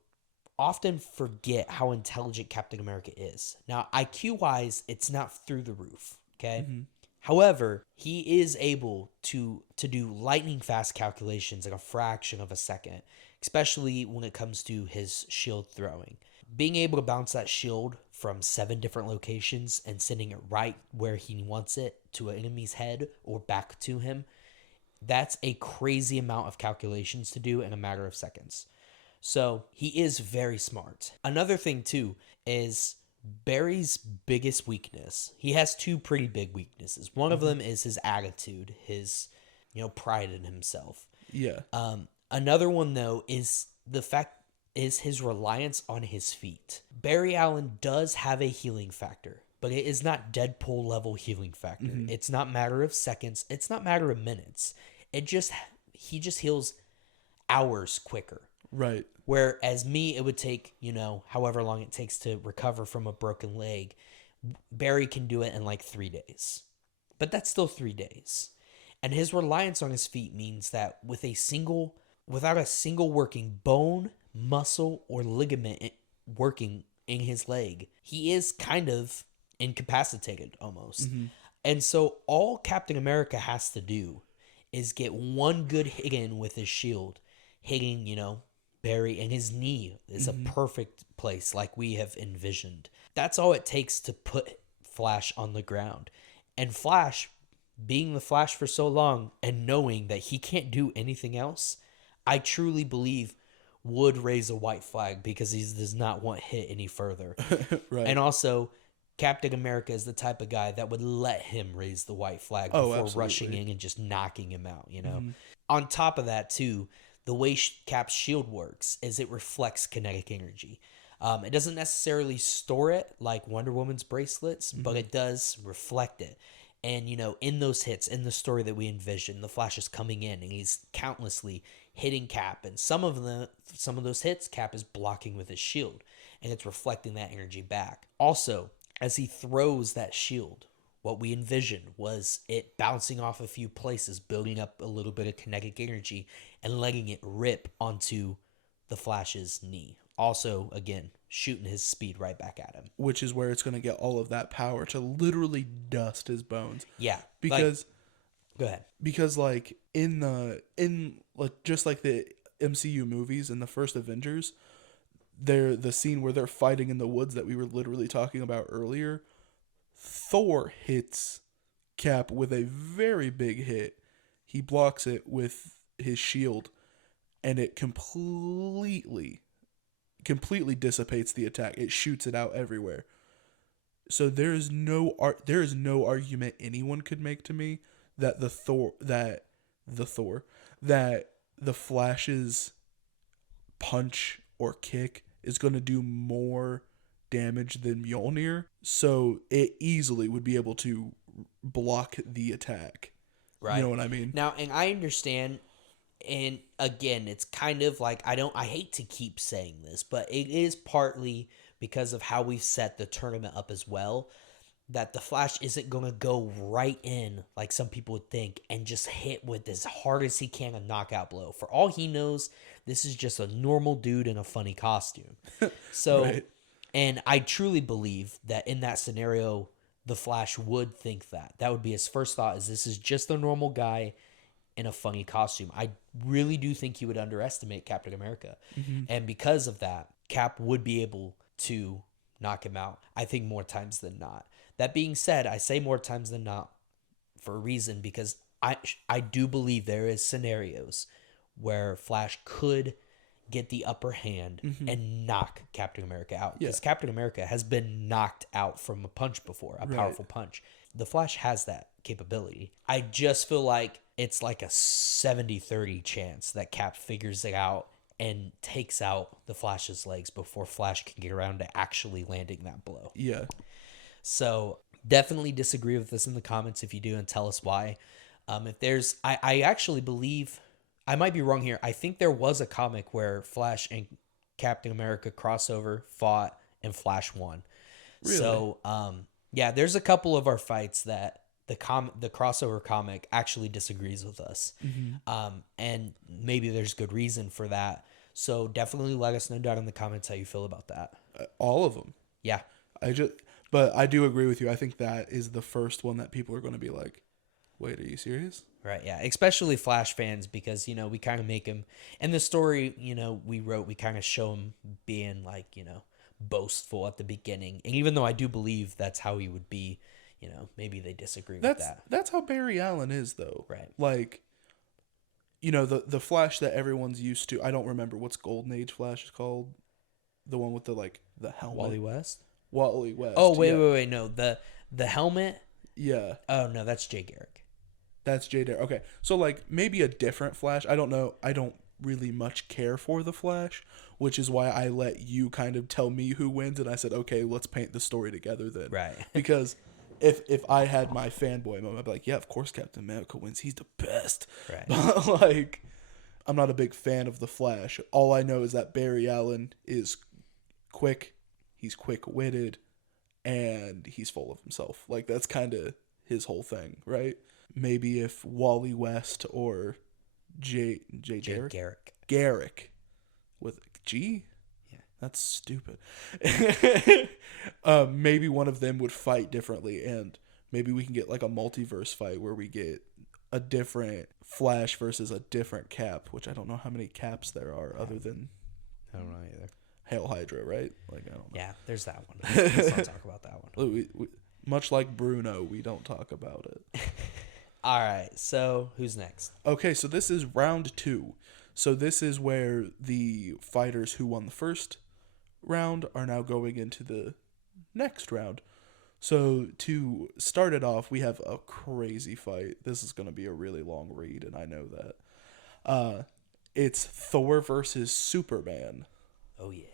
often forget how intelligent Captain America is. Now, IQ-wise, it's not through the roof, okay? Mm-hmm. However, he is able to do lightning-fast calculations in a fraction of a second, especially when it comes to his shield throwing. Being able to bounce that shield from 7 different locations and sending it right where he wants it to an enemy's head or back to him, that's a crazy amount of calculations to do in a matter of seconds. So he is very smart. Another thing too is Barry's biggest weakness. He has 2 pretty big weaknesses. One of them is his attitude, his pride in himself. Yeah. Another one though is his reliance on his feet. Barry Allen does have a healing factor, but it is not Deadpool level healing factor. Mm-hmm. It's not matter of seconds. It's not matter of minutes. He just heals hours quicker. Right. Whereas me, it would take, however long it takes to recover from a broken leg. Barry can do it in like 3 days. But that's still 3 days. And his reliance on his feet means that without a single working bone, muscle, or ligament working in his leg, he is kind of incapacitated almost. Mm-hmm. And so all Captain America has to do is get one good hit in with his shield, hitting, Barry, and his knee is a perfect place like we have envisioned. That's all it takes to put Flash on the ground. And Flash, being the Flash for so long and knowing that he can't do anything else, I truly believe would raise a white flag because he does not want hit any further. Right. And also, Captain America is the type of guy that would let him raise the white flag before rushing in and just knocking him out, Mm-hmm. On top of that, too, the way Cap's shield works is it reflects kinetic energy. It doesn't necessarily store it like Wonder Woman's bracelets, but it does reflect it. And, in those hits, in the story that we envision, the Flash is coming in and he's countlessly hitting Cap. And some of those hits, Cap is blocking with his shield. And it's reflecting that energy back. Also, as he throws that shield, what we envisioned was it bouncing off a few places, building up a little bit of kinetic energy, and letting it rip onto the Flash's knee. Also, again, shooting his speed right back at him. Which is where it's going to get all of that power to literally dust his bones. Yeah. Because Go ahead. Because like in like just like the MCU movies in the first Avengers, the scene where they're fighting in the woods that we were literally talking about earlier, Thor hits Cap with a very big hit. He blocks it with his shield, and it completely dissipates the attack. It shoots it out everywhere. So there is no argument anyone could make to me that the Flash's punch or kick is going to do more damage than Mjolnir. So it easily would be able to block the attack. Right. You know what I mean? Now, and I understand, and again, it's kind of like I hate to keep saying this, but it is partly because of how we've set the tournament up as well, that the Flash isn't going to go right in like some people would think and just hit with as hard as he can a knockout blow. For all he knows, this is just a normal dude in a funny costume. So, Right. And I truly believe that in that scenario, the Flash would think that. That would be his first thought, is this is just a normal guy in a funny costume. I really do think he would underestimate Captain America. Mm-hmm. And because of that, Cap would be able to knock him out, I think, more times than not. That being said, I say more times than not for a reason, because I do believe there is scenarios where Flash could get the upper hand and knock Captain America out. Because Captain America has been knocked out from a punch before, a powerful punch. The Flash has that capability. I just feel like it's like a 70-30 chance that Cap figures it out and takes out the Flash's legs before Flash can get around to actually landing that blow. Yeah. So definitely disagree with this in the comments if you do, and tell us why. If there's, I actually believe, I might be wrong here. I think there was a comic where Flash and Captain America crossover fought and Flash won. Really? So, yeah, there's a couple of our fights that the crossover comic actually disagrees with us. And maybe there's good reason for that. So definitely let us know down in the comments how you feel about that. All of them. Yeah. But I do agree with you. I think that is the first one that people are going to be like, wait, are you serious? Right, yeah. Especially Flash fans, because, we kind of make him, and the story, we wrote, we kind of show him being like, boastful at the beginning. And even though I do believe that's how he would be, maybe they disagree with that. That's how Barry Allen is, though. Right. Like, the Flash that everyone's used to. I don't remember what's Golden Age Flash is called. The one with the helmet. Wally West? Wally West. Oh, wait. No, the helmet? Yeah. Oh, no, that's Jay Garrick. That's Jay Dare. Okay. So, like, maybe a different Flash. I don't know. I don't really much care for the Flash, which is why I let you kind of tell me who wins, and I said, okay, let's paint the story together then. Right. Because if I had my fanboy moment, I'd be like, yeah, of course Captain America wins. He's the best. Right. But, like, I'm not a big fan of the Flash. All I know is that Barry Allen is quick, he's quick-witted, and he's full of himself. Like, that's kind of his whole thing, right? Maybe if Wally West or Jay Garrick with G? Yeah. That's stupid. Maybe one of them would fight differently, and maybe we can get like a multiverse fight where we get a different Flash versus a different Cap, which I don't know how many Caps there are other than I don't know either. Hail Hydra, right? Like, I don't know. Yeah, there's that one. Let's not talk about that one. We, much like Bruno, we don't talk about it. All right, so who's next? Okay, so this is round 2. So this is where the fighters who won the first round are now going into the next round. So to start it off, we have a crazy fight. This is going to be a really long read, and I know that. It's Thor versus Superman. Oh, yeah.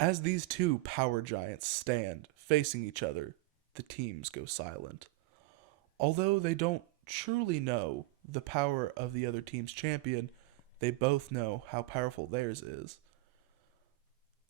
As these two power giants stand facing each other, the teams go silent. Although they don't truly know the power of the other team's champion, they both know how powerful theirs is.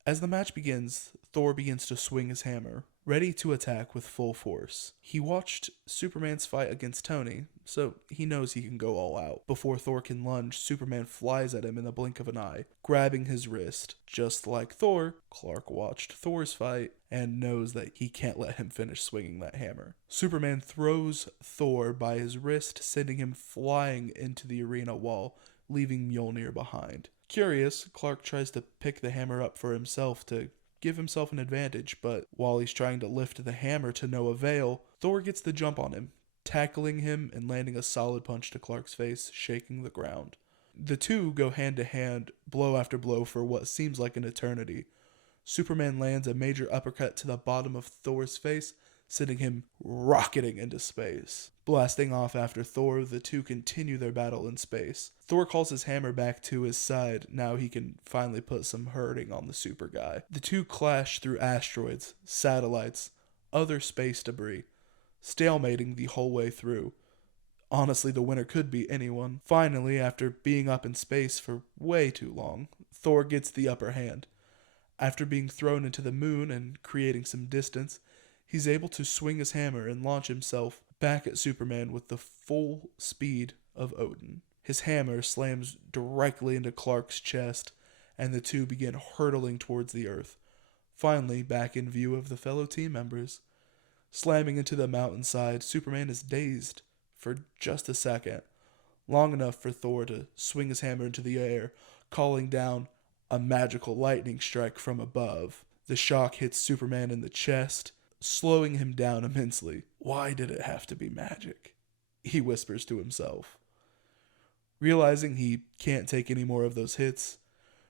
As the match begins, Thor begins to swing his hammer, ready to attack with full force. He watched Superman's fight against Tony, so he knows he can go all out. Before Thor can lunge, Superman flies at him in the blink of an eye, grabbing his wrist. Just like Thor, Clark watched Thor's fight and knows that he can't let him finish swinging that hammer. Superman throws Thor by his wrist, sending him flying into the arena wall, leaving Mjolnir behind. Curious, Clark tries to pick the hammer up for himself to give himself an advantage, but while he's trying to lift the hammer to no avail, Thor gets the jump on him, tackling him and landing a solid punch to Clark's face, shaking the ground. The two go hand to hand, blow after blow for what seems like an eternity. Superman lands a major uppercut to the bottom of Thor's face, sending him rocketing into space. Blasting off after Thor, the two continue their battle in space. Thor calls his hammer back to his side. Now he can finally put some hurting on the super guy. The two clash through asteroids, satellites, other space debris, stalemating the whole way through. Honestly, the winner could be anyone. Finally, after being up in space for way too long, Thor gets the upper hand. After being thrown into the moon and creating some distance, he's able to swing his hammer and launch himself back at Superman with the full speed of Odin. His hammer slams directly into Clark's chest, and the two begin hurtling towards the earth, finally back in view of the fellow team members. Slamming into the mountainside, Superman is dazed for just a second, long enough for Thor to swing his hammer into the air, calling down a magical lightning strike from above. The shock hits Superman in the chest, slowing him down immensely. Why did it have to be magic? He whispers to himself. Realizing he can't take any more of those hits,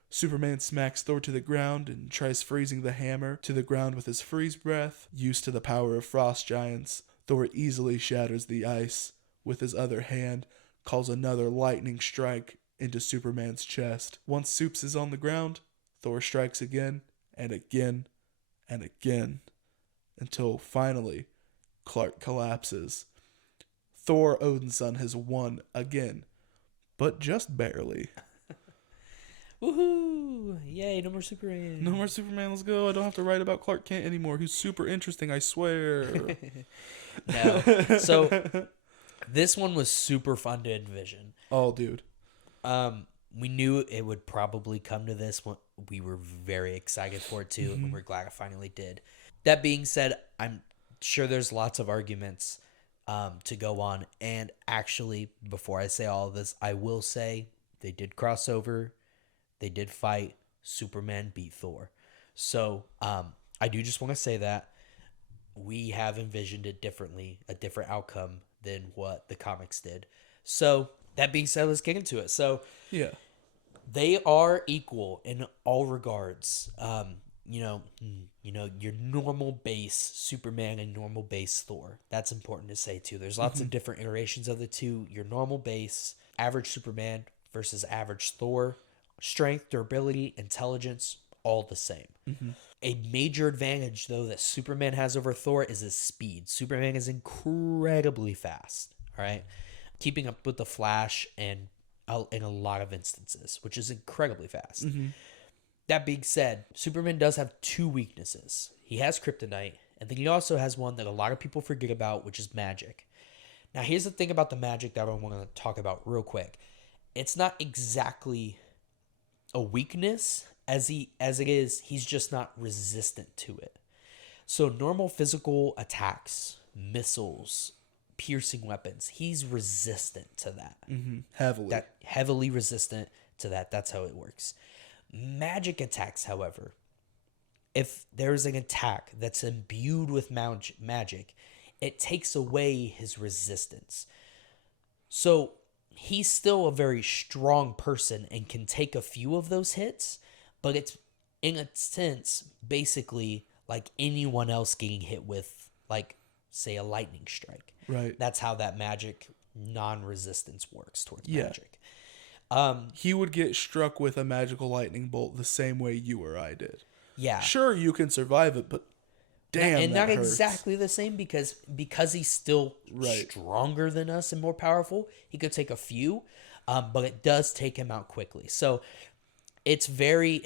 Superman smacks Thor to the ground and tries freezing the hammer to the ground with his freeze breath. Used to the power of frost giants, Thor easily shatters the ice with his other hand, calls another lightning strike into Superman's chest. Once Supes is on the ground, Thor strikes again and again and again, until finally Clark collapses. Thor, Odin's son, has won again, but just barely. Woohoo! Yay, no more Superman. No more Superman, let's go. I don't have to write about Clark Kent anymore. He's super interesting, I swear. No. So, this one was super fun to envision. Oh, dude. We knew it would probably come to this one. We were very excited for it too, and we're glad it finally did. That being said, I'm sure there's lots of arguments to go on. And actually, before I say all of this, I will say they did cross over. They did fight. Superman beat Thor. So I do just want to say that we have envisioned it differently, a different outcome than what the comics did. So that being said, let's get into it. So Yeah. they are equal in all regards. Your normal base Superman and normal base Thor. That's important to say too. There's lots of different iterations of the two. Your normal base, average Superman versus average Thor. Strength, durability, intelligence, all the same. A major advantage, though, that Superman has over Thor is his speed. Superman is incredibly fast, all right? Keeping up with the Flash and in a lot of instances, which is incredibly fast. That being said, Superman does have two weaknesses. He has kryptonite, and then he also has one that a lot of people forget about, which is magic. Now, here's the thing about the magic that I want to talk about real quick. It's not exactly a weakness as it is, he's just not resistant to it. So normal physical attacks, missiles, piercing weapons, he's resistant to that. Heavily resistant to that. That's how it works. Magic attacks, however, if there's an attack that's imbued with magic, it takes away his resistance. So he's still a very strong person and can take a few of those hits, but it's, in a sense, basically like anyone else getting hit with, like, say, a lightning strike. Right. That's how that magic non-resistance works towards magic. He would get struck with a magical lightning bolt the same way you or I did. Yeah. Sure, you can survive it, but damn, and that not hurts. exactly the same because he's still stronger than us and more powerful. He could take a few, but it does take him out quickly. So It's very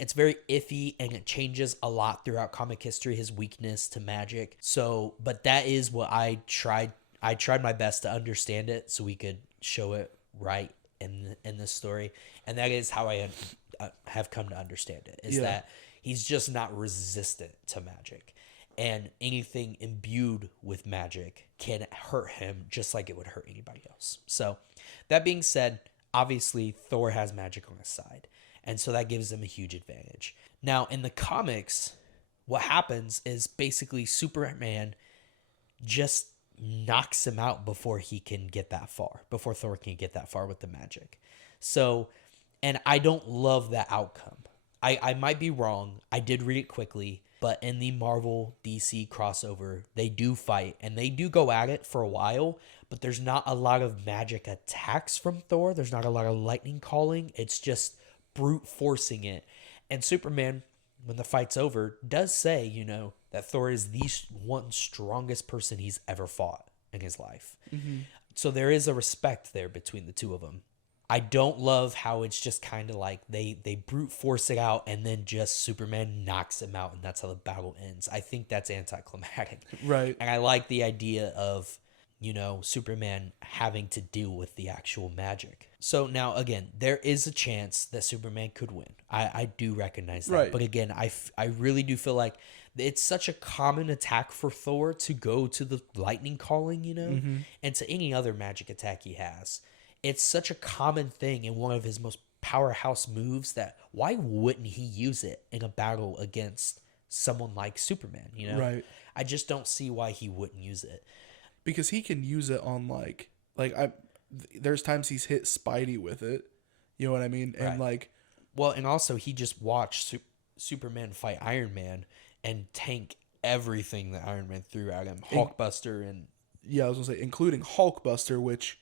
iffy, and it changes a lot throughout comic history, his weakness to magic. So, but that is what I tried my best to understand it so we could show it right in this story, and that is how I have come to understand it. Is that he's just not resistant to magic, and anything imbued with magic can hurt him just like it would hurt anybody else. So, that being said, obviously Thor has magic on his side, and so that gives him a huge advantage. Now, in the comics, what happens is basically Superman just knocks him out before he can get that far, before Thor can get that far with the magic. So, and I don't love that outcome. I might be wrong. I did read it quickly, but in the Marvel DC crossover, they do fight and they do go at it for a while, but there's not a lot of magic attacks from Thor. There's not a lot of lightning calling. It's just brute forcing it. And Superman, when the fight's over, does say, you know, that Thor is the one strongest person he's ever fought in his life. Mm-hmm. So there is a respect there between the two of them. I don't love how it's just kind of like they brute force it out and then just Superman knocks him out and that's how the battle ends. I think that's anticlimactic. Right. And I like the idea of, you know, Superman having to deal with the actual magic. So now, again, there is a chance that Superman could win. I do recognize that. Right. But again, I really do feel like it's such a common attack for Thor to go to the lightning calling, you know, and to any other magic attack he has. It's such a common thing in one of his most powerhouse moves that why wouldn't he use it in a battle against someone like Superman, you know? Right. I just don't see why he wouldn't use it. Because he can use it on there's times he's hit Spidey with it. You know what I mean? And right. Well, and also he just watched Superman fight Iron Man and tank everything that Iron Man threw at him. Hulkbuster and yeah, I was gonna say including Hulkbuster, which,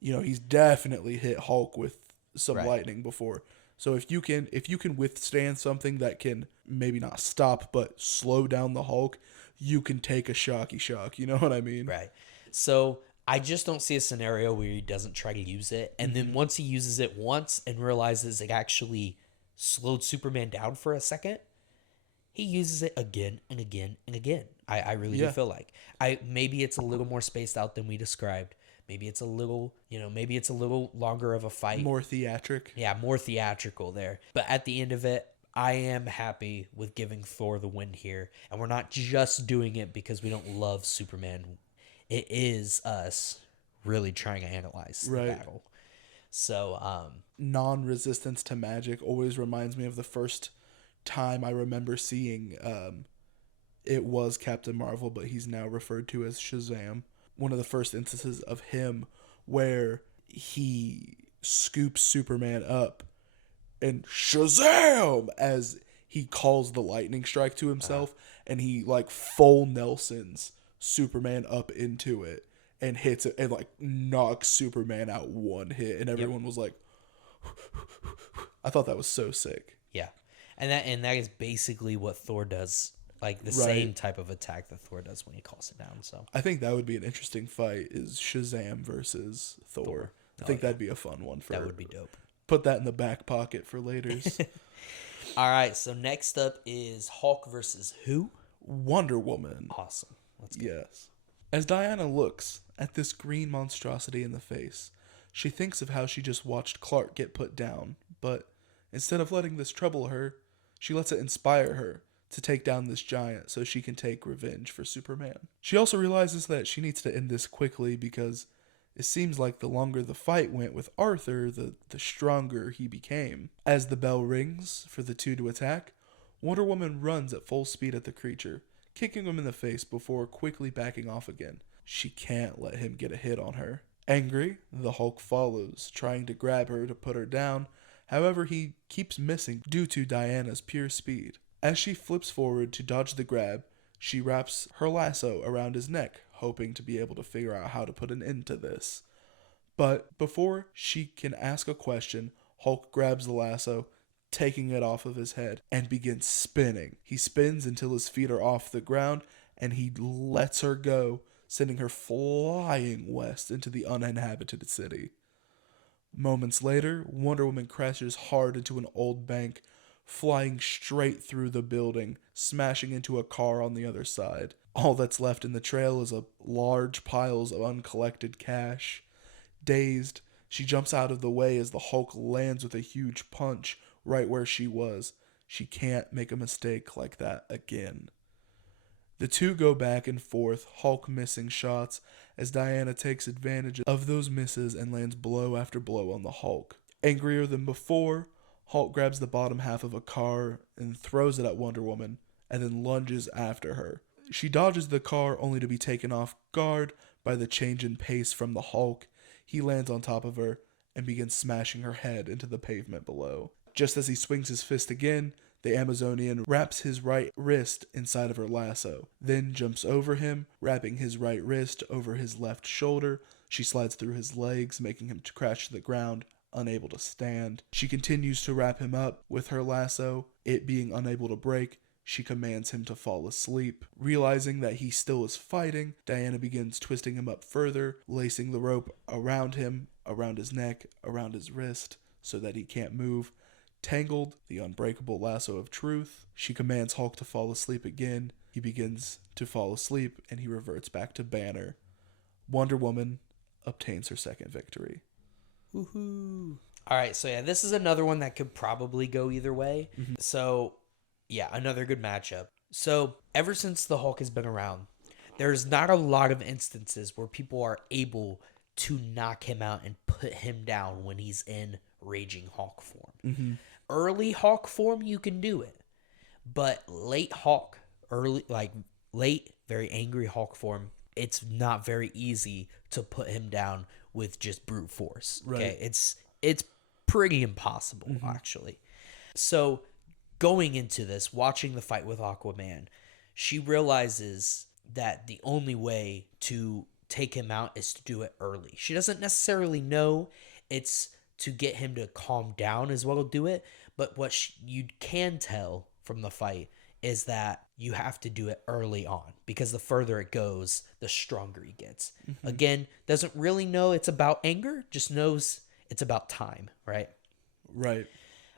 you know, he's definitely hit Hulk with some lightning before. So if you can withstand something that can maybe not stop but slow down the Hulk, you can take a shocky shock. You know what I mean? Right. So I just don't see a scenario where he doesn't try to use it. And then once he uses it once and realizes it actually slowed Superman down for a second, he uses it again and again and again. I really do feel like. Maybe it's a little more spaced out than we described. Maybe it's a little, maybe it's a little longer of a fight. More theatric. Yeah, more theatrical there. But at the end of it, I am happy with giving Thor the win here. And we're not just doing it because we don't love Superman. It is us really trying to analyze the battle. So, non-resistance to magic always reminds me of the first time I remember seeing, it was Captain Marvel, but he's now referred to as Shazam. One of the first instances of him where he scoops Superman up and Shazam as he calls the lightning strike to himself, and he full Nelsons Superman up into it and hits it and knocks Superman out one hit, and everyone was like, I thought that was so sick. Yeah. And that is basically what Thor does. The same type of attack that Thor does when he calls it down. So I think that would be an interesting fight, is Shazam versus Thor. I think that'd be a fun one that would be dope. Put that in the back pocket for later's. All right, so next up is Hulk versus who? Wonder Woman. Awesome. Let's go. Yes. As Diana looks at this green monstrosity in the face, she thinks of how she just watched Clark get put down, but instead of letting this trouble her, she lets it inspire her to take down this giant so she can take revenge for Superman. She also realizes that she needs to end this quickly because it seems like the longer the fight went with Arthur, the stronger he became. As the bell rings for the two to attack, Wonder Woman runs at full speed at the creature, kicking him in the face before quickly backing off again. She can't let him get a hit on her. Angry, the Hulk follows, trying to grab her to put her down. However, he keeps missing due to Diana's pure speed. As she flips forward to dodge the grab, she wraps her lasso around his neck, hoping to be able to figure out how to put an end to this. But before she can ask a question, Hulk grabs the lasso, taking it off of his head, and begins spinning. He spins until his feet are off the ground, and he lets her go, sending her flying west into the uninhabited city. Moments later, Wonder Woman crashes hard into an old bank, flying straight through the building, smashing into a car on the other side. All that's left in the trail is a large piles of uncollected cash. Dazed, she jumps out of the way as the Hulk lands with a huge punch right where she was. She can't make a mistake like that again. The two go back and forth, Hulk missing shots, as Diana takes advantage of those misses and lands blow after blow on the Hulk. Angrier than before, Hulk grabs the bottom half of a car and throws it at Wonder Woman, and then lunges after her. She dodges the car only to be taken off guard by the change in pace from the Hulk. He lands on top of her and begins smashing her head into the pavement below. Just as he swings his fist again, the Amazonian wraps his right wrist inside of her lasso, then jumps over him, wrapping his right wrist over his left shoulder. She slides through his legs, making him crash to the ground, unable to stand. She continues to wrap him up with her lasso. It being unable to break, she commands him to fall asleep. Realizing that he still is fighting, Diana begins twisting him up further, lacing the rope around him, around his neck, around his wrist, so that he can't move. Tangled, the unbreakable lasso of truth, she commands Hulk to fall asleep again. He begins to fall asleep, and he reverts back to Banner. Wonder Woman obtains her second victory. Woohoo! All right, so yeah, this is another one that could probably go either way. Mm-hmm. So, yeah, another good matchup. So, ever since the Hulk has been around, there's not a lot of instances where people are able to knock him out and put him down when he's in Raging Hulk form. Mm-hmm. Early Hulk form, you can do it. But late Hulk, late, very angry Hulk form, it's not very easy to put him down with just brute force. Right. Okay, it's pretty impossible, actually. So going into this, watching the fight with Aquaman, she realizes that the only way to take him out is to do it early. She doesn't necessarily know it's to get him to calm down as well to do it, but what you can tell from the fight is that you have to do it early on, because the further it goes, the stronger he gets. Again, doesn't really know it's about anger, just knows it's about time, right? Right.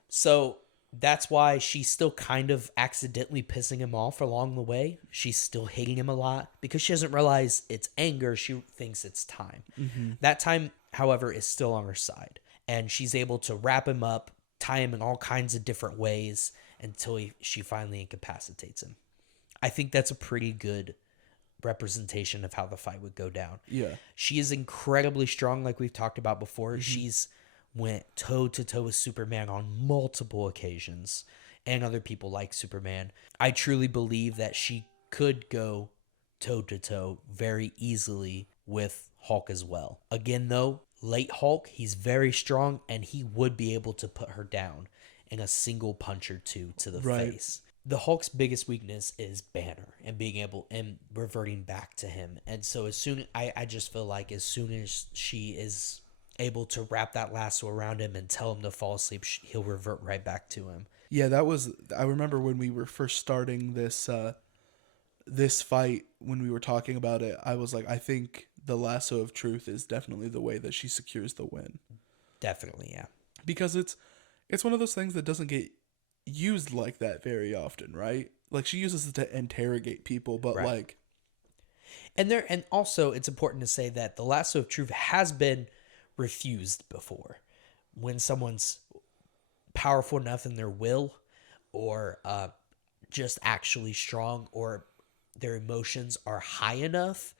So that's why she's still kind of accidentally pissing him off along the way. She's still hating him a lot because she doesn't realize it's anger. She thinks it's time. That time, however, is still on her side. And she's able to wrap him up, tie him in all kinds of different ways until she finally incapacitates him. I think that's a pretty good representation of how the fight would go down. Yeah. She is incredibly strong, like we've talked about before. She's went toe-to-toe with Superman on multiple occasions, and other people like Superman. I truly believe that she could go toe-to-toe very easily with Hulk as well. Again, though, late Hulk, he's very strong, and he would be able to put her down in a single punch or two to the face. The Hulk's biggest weakness is Banner and being able and reverting back to him. And so I just feel like as soon as she is able to wrap that lasso around him and tell him to fall asleep, he'll revert right back to him. Yeah, I remember when we were first starting this fight, when we were talking about it, I was like, I think the lasso of truth is definitely the way that she secures the win. Definitely, yeah. Because it's one of those things that doesn't get used like that very often, right? Like, she uses it to interrogate people, but right. And also it's important to say that the lasso of truth has been refused before. When someone's powerful enough in their will, or just actually strong, or their emotions are high enough,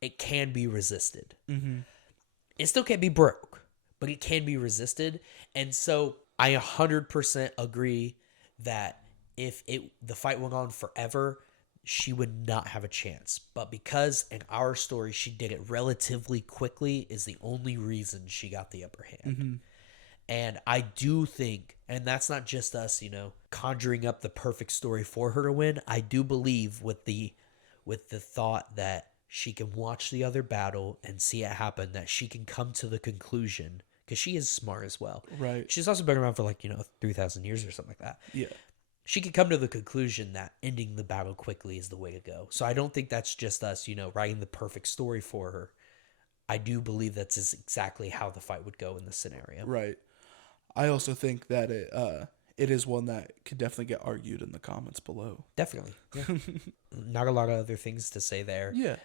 it can be resisted. It still can't be broke, but it can be resisted. And so I 100% agree that if the fight went on forever, she would not have a chance. But because in our story she did it relatively quickly is the only reason she got the upper hand. And I do think, and that's not just us, conjuring up the perfect story for her to win. I do believe with the thought that she can watch the other battle and see it happen, that she can come to the conclusion, because she is smart as well. Right. She's also been around for 3,000 years or something like that. Yeah. She could come to the conclusion that ending the battle quickly is the way to go. So I don't think that's just us, writing the perfect story for her. I do believe that's exactly how the fight would go in this scenario. Right. I also think that it is one that could definitely get argued in the comments below. Definitely. Yeah. Not a lot of other things to say there. Yeah.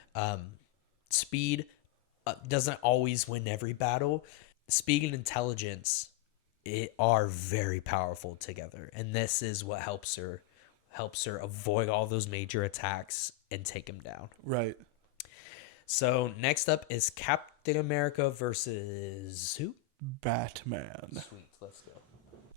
Speed doesn't always win every battle. Speed and intelligence are very powerful together, and this is what helps her avoid all those major attacks and take him down. Right. So next up is Captain America versus who? Batman. Sweet, let's go.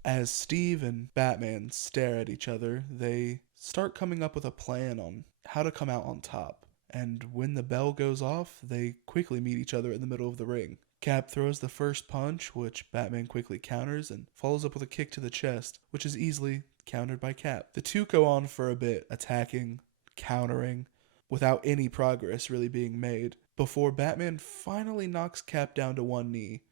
As Steve and Batman stare at each other, they start coming up with a plan on how to come out on top. And when the bell goes off, they quickly meet each other in the middle of the ring. Cap throws the first punch, which Batman quickly counters, and follows up with a kick to the chest, which is easily countered by Cap. The two go on for a bit, attacking, countering, without any progress really being made, before Batman finally knocks Cap down to one knee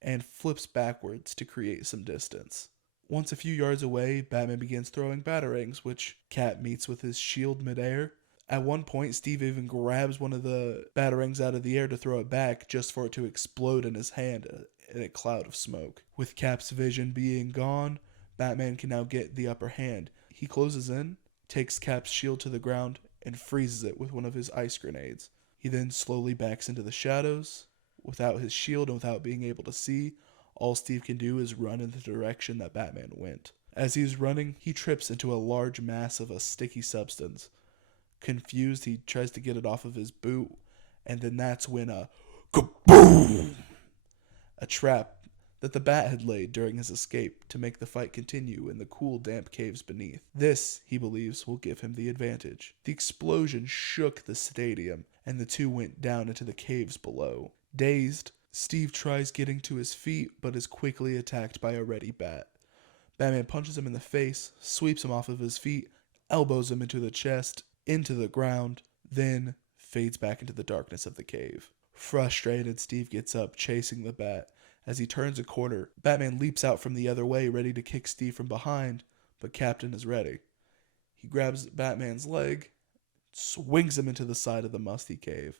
and flips backwards to create some distance. Once a few yards away, Batman begins throwing batarangs, which Cap meets with his shield midair. At one point, Steve even grabs one of the batarangs out of the air to throw it back, just for it to explode in his hand in a cloud of smoke. With Cap's vision being gone, Batman can now get the upper hand. He closes in, takes Cap's shield to the ground, and freezes it with one of his ice grenades. He then slowly backs into the shadows. Without his shield and without being able to see, all Steve can do is run in the direction that Batman went. As he's running, he trips into a large mass of a sticky substance. Confused, he tries to get it off of his boot, and then that's when a kaboom! A trap that the Bat had laid during his escape to make the fight continue in the cool, damp caves beneath. This, he believes, will give him the advantage. The explosion shook the stadium, and the two went down into the caves below. Dazed, Steve tries getting to his feet, but is quickly attacked by a ready Bat. Batman punches him in the face, sweeps him off of his feet, elbows him into the chest, into the ground, then fades back into the darkness of the cave. Frustrated, Steve gets up, chasing the Bat. As he turns a corner, Batman leaps out from the other way, ready to kick Steve from behind, but Captain is ready. He grabs Batman's leg, swings him into the side of the musty cave.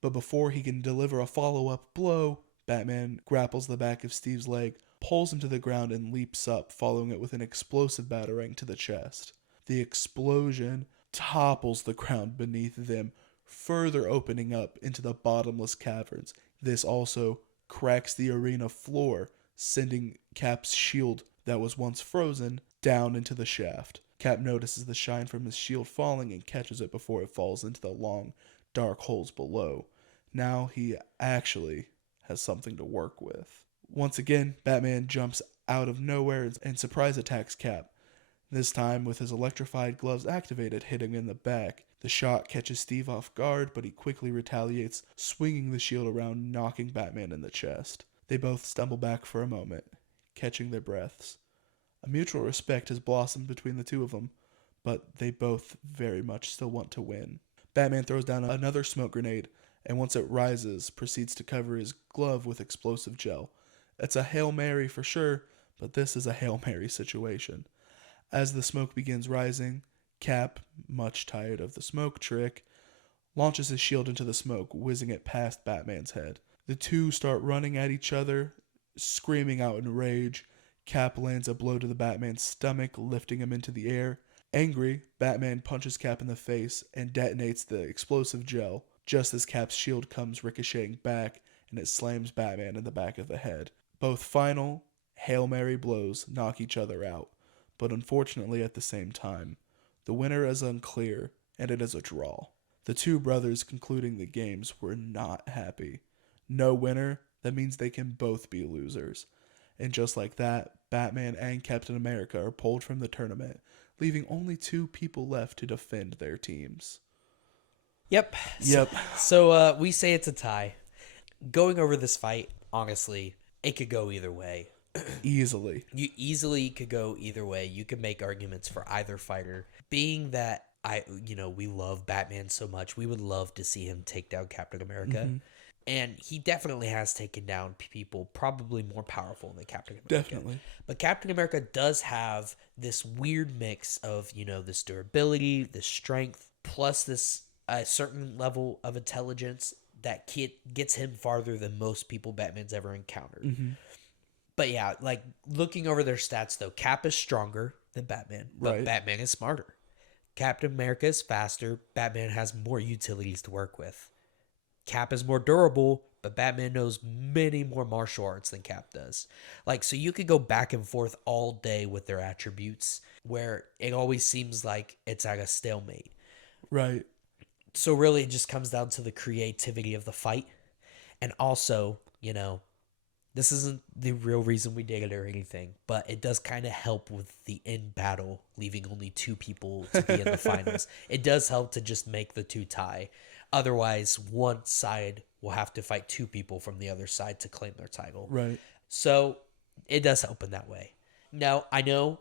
But before he can deliver a follow-up blow, Batman grapples the back of Steve's leg, pulls him to the ground, and leaps up, following it with an explosive batarang to the chest. The explosion topples the ground beneath them, further opening up into the bottomless caverns. This also cracks the arena floor, sending Cap's shield that was once frozen down into the shaft. Cap notices the shine from his shield falling and catches it before it falls into the long, dark holes below. Now he actually has something to work with. Once again, Batman jumps out of nowhere and surprise attacks Cap. This time with his electrified gloves activated, hitting in the back. The shot catches Steve off guard, but he quickly retaliates, swinging the shield around, knocking Batman in the chest. They both stumble back for a moment, catching their breaths. A mutual respect has blossomed between the two of them, but they both very much still want to win. Batman throws down another smoke grenade, and once it rises, proceeds to cover his glove with explosive gel. It's a Hail Mary for sure, but this is a Hail Mary situation. As the smoke begins rising, Cap, much tired of the smoke trick, launches his shield into the smoke, whizzing it past Batman's head. The two start running at each other, screaming out in rage. Cap lands a blow to the Batman's stomach, lifting him into the air. Angry, Batman punches Cap in the face and detonates the explosive gel, just as Cap's shield comes ricocheting back and it slams Batman in the back of the head. Both final Hail Mary blows knock each other out, but unfortunately at the same time. The winner is unclear, and it is a draw. The two brothers concluding the games were not happy. No winner, that means they can both be losers. And just like that, Batman and Captain America are pulled from the tournament, leaving only two people left to defend their teams. Yep. So we say it's a tie. Going over this fight, honestly, it could go either way. Easily. You easily could go either way. You could make arguments for either fighter. Being that we love Batman so much, we would love to see him take down Captain America. Mm-hmm. And he definitely has taken down people probably more powerful than Captain America. Definitely. But Captain America does have this weird mix of, this durability, this strength, plus this certain level of intelligence that kid gets him farther than most people Batman's ever encountered. Mm-hmm. But yeah, like looking over their stats though, Cap is stronger than Batman, but Right. Batman is smarter. Captain America is faster. Batman has more utilities to work with. Cap is more durable, but Batman knows many more martial arts than Cap does. Like, so you could go back and forth all day with their attributes, where it always seems like it's at a stalemate. Right. So really, it just comes down to the creativity of the fight. And also, you know, this isn't the real reason we did it or anything, but it does kind of help with the end battle, leaving only 2 people to be in the finals. It does help to just make the 2 tie. Otherwise, one side will have to fight 2 people from the other side to claim their title. Right. So it does help in that way. Now, I know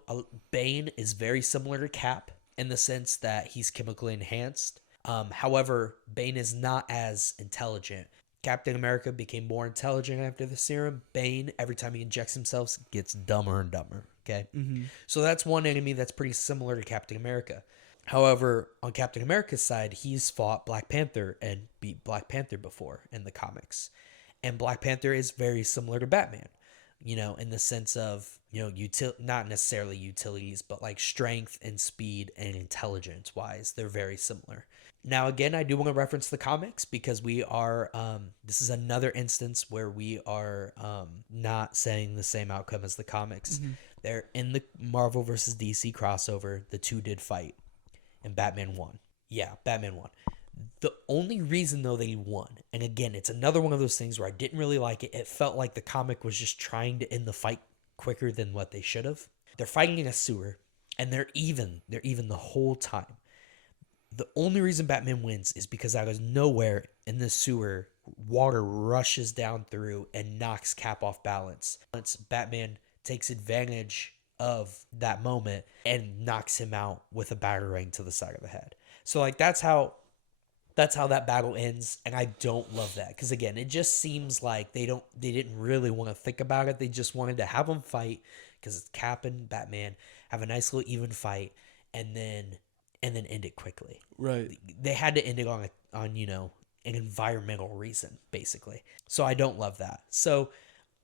Bane is very similar to Cap in the sense that he's chemically enhanced. However, Bane is not as intelligent. Captain America became more intelligent after the serum. Bane, every time he injects himself, gets dumber and dumber. Okay? Mm-hmm. So that's one enemy that's pretty similar to Captain America. However, on Captain America's side, he's fought Black Panther and beat Black Panther before in the comics. And Black Panther is very similar to Batman, you know, in the sense of, you know, not necessarily utilities, but like strength and speed and intelligence wise, they're very similar. Now, again, I do want to reference the comics because we are, this is another instance where we are not saying the same outcome as the comics. Mm-hmm. They're in the Marvel versus DC crossover. The 2 did fight and Batman won. Yeah, Batman won. The only reason, though, that he won, and again, it's another one of those things where I didn't really like it. It felt like the comic was just trying to end the fight quicker than what they should have. They're fighting in a sewer, and they're even the whole time. The only reason Batman wins is because out of nowhere in the sewer, water rushes down through and knocks Cap off balance. Once Batman takes advantage of that moment and knocks him out with a batarang to the side of the head. So like that's how that battle ends, and I don't love that because again, it just seems like they didn't really want to think about it. They just wanted to have them fight because it's Cap and Batman have a nice little even fight, and then end it quickly. Right. They had to end it on you know, an environmental reason basically. So I don't love that. So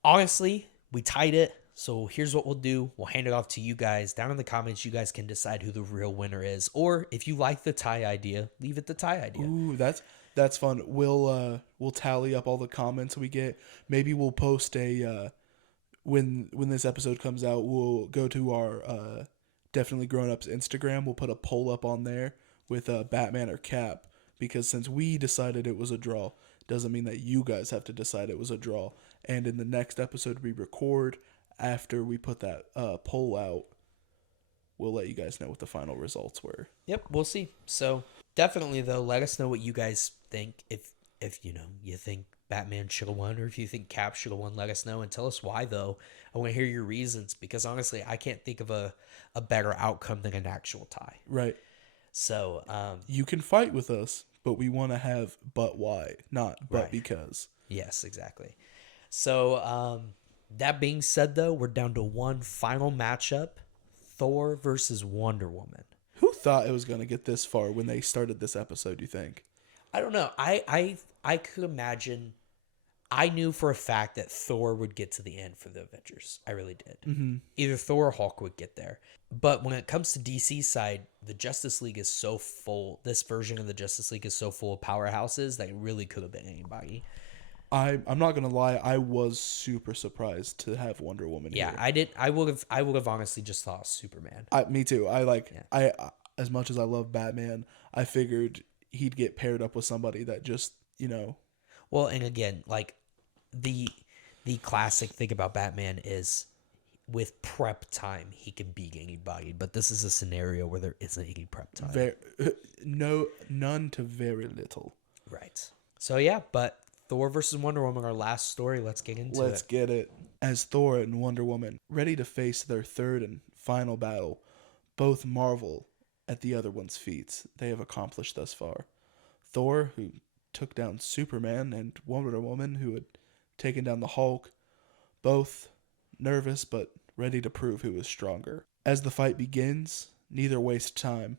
honestly, we tied it. So here's what we'll do. We'll hand it off to you guys. Down in the comments, you guys can decide who the real winner is. Or if you like the tie idea, leave it the tie idea. Ooh, that's fun. We'll tally up all the comments we get. Maybe we'll post a when this episode comes out, we'll go to our Definitely Grown Ups Instagram. We'll put a poll up on there with Batman or Cap, because since we decided it was a draw, doesn't mean that you guys have to decide it was a draw. And in the next episode we record, after we put that poll out, we'll let you guys know what the final results were. Yep, we'll see. So definitely though, let us know what you guys think. If you know you think Batman should have won, or if you think Cap should have won, let us know and tell us why though. I want to hear your reasons, because honestly, I can't think of a better outcome than an actual tie. Right. So you can fight with us, but we want to have but why, not but Right. because. Yes, exactly. So that being said though, we're down to one final matchup: Thor versus Wonder Woman. Who thought it was going to get this far when they started this episode, do you think? I don't know. I could imagine. I knew for a fact that Thor would get to the end for the Avengers. I really did. Mm-hmm. Either Thor or Hulk would get there. But when it comes to DC's side, the Justice League is so full. This version of the Justice League is so full of powerhouses that it really could have been anybody. I'm not gonna lie, I was super surprised to have Wonder Woman Yeah, here. I did. I would have honestly just thought Superman. Me too. Yeah. I as much as I love Batman, I figured he'd get paired up with somebody that just, you know. Well, and again, like the classic thing about Batman is with prep time he can beat anybody, but this is a scenario where there isn't any prep time. None to very little. Right. So yeah, but Thor versus Wonder Woman, our last story. Let's get into Let's it. get it. As Thor and Wonder Woman ready to face their third and final battle, both marvel at the other one's feats they have accomplished thus far. Thor, who took down Superman, and Wonder Woman, who had taken down the Hulk, both nervous but ready to prove who is stronger. As the fight begins, neither wastes time.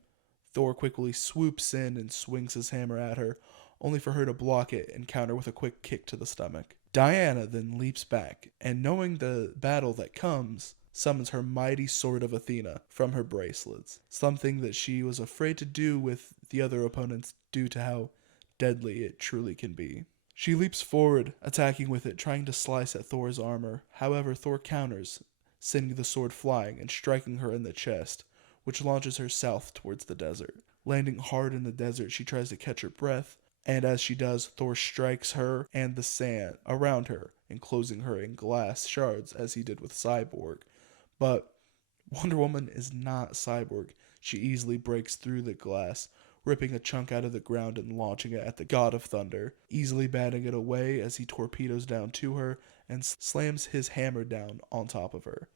Thor quickly swoops in and swings his hammer at her, only for her to block it and counter with a quick kick to the stomach. Diana then leaps back, and knowing the battle that comes, summons her mighty Sword of Athena from her bracelets, something that she was afraid to do with the other opponents due to how deadly it truly can be. She leaps forward, attacking with it, trying to slice at Thor's armor. However, Thor counters, sending the sword flying and striking her in the chest, which launches her south towards the desert. Landing hard in the desert, she tries to catch her breath, and as she does, Thor strikes her and the sand around her, enclosing her in glass shards as he did with Cyborg. But Wonder Woman is not Cyborg. She easily breaks through the glass, ripping a chunk out of the ground and launching it at the God of Thunder, easily batting it away as he torpedoes down to her and slams his hammer down on top of her.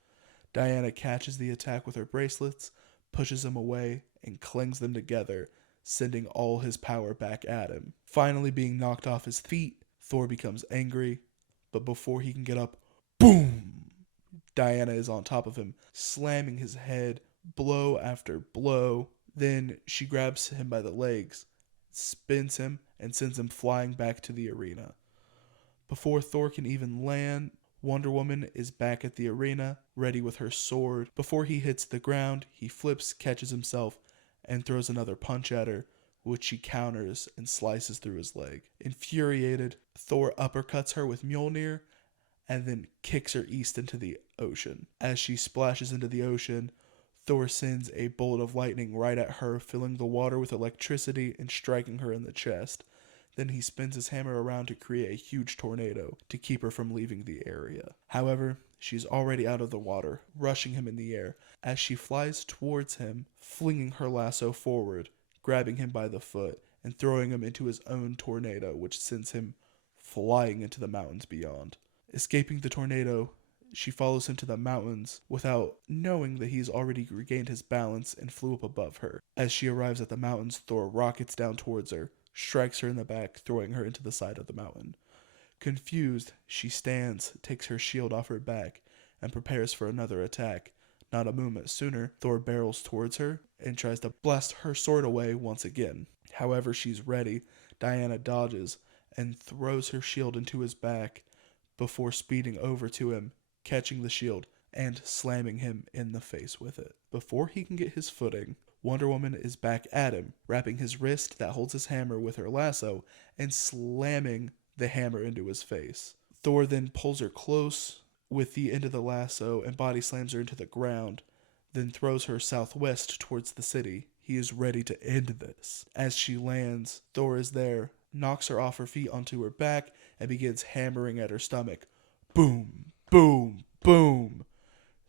Diana catches the attack with her bracelets, pushes him away, and clings them together, sending all his power back at him. Finally being knocked off his feet, Thor becomes angry, but before he can get up, boom! Diana is on top of him, slamming his head blow after blow. Then she grabs him by the legs, spins him, and sends him flying back to the arena. Before Thor can even land, Wonder Woman is back at the arena, ready with her sword. Before he hits the ground, he flips, catches himself, and throws another punch at her, which she counters and slices through his leg. Infuriated, Thor uppercuts her with Mjolnir, and then kicks her east into the ocean. As she splashes into the ocean, Thor sends a bolt of lightning right at her, filling the water with electricity and striking her in the chest. Then he spins his hammer around to create a huge tornado to keep her from leaving the area. However, she's already out of the water, rushing him in the air as she flies towards him, flinging her lasso forward, grabbing him by the foot, and throwing him into his own tornado, which sends him flying into the mountains beyond. Escaping the tornado, she follows him to the mountains without knowing that he's already regained his balance and flew up above her. As she arrives at the mountains, Thor rockets down towards her, strikes her in the back, throwing her into the side of the mountain. Confused, she stands, takes her shield off her back, and prepares for another attack. Not a moment sooner, Thor barrels towards her and tries to blast her sword away once again. However, she's ready. Diana dodges and throws her shield into his back before speeding over to him, catching the shield and slamming him in the face with it. Before he can get his footing, Wonder Woman is back at him, wrapping his wrist that holds his hammer with her lasso and slamming the hammer into his face. Thor then pulls her close with the end of the lasso and body slams her into the ground, then throws her southwest towards the city. He is ready to end this. As she lands, Thor is there, knocks her off her feet onto her back, and begins hammering at her stomach. Boom, boom, boom.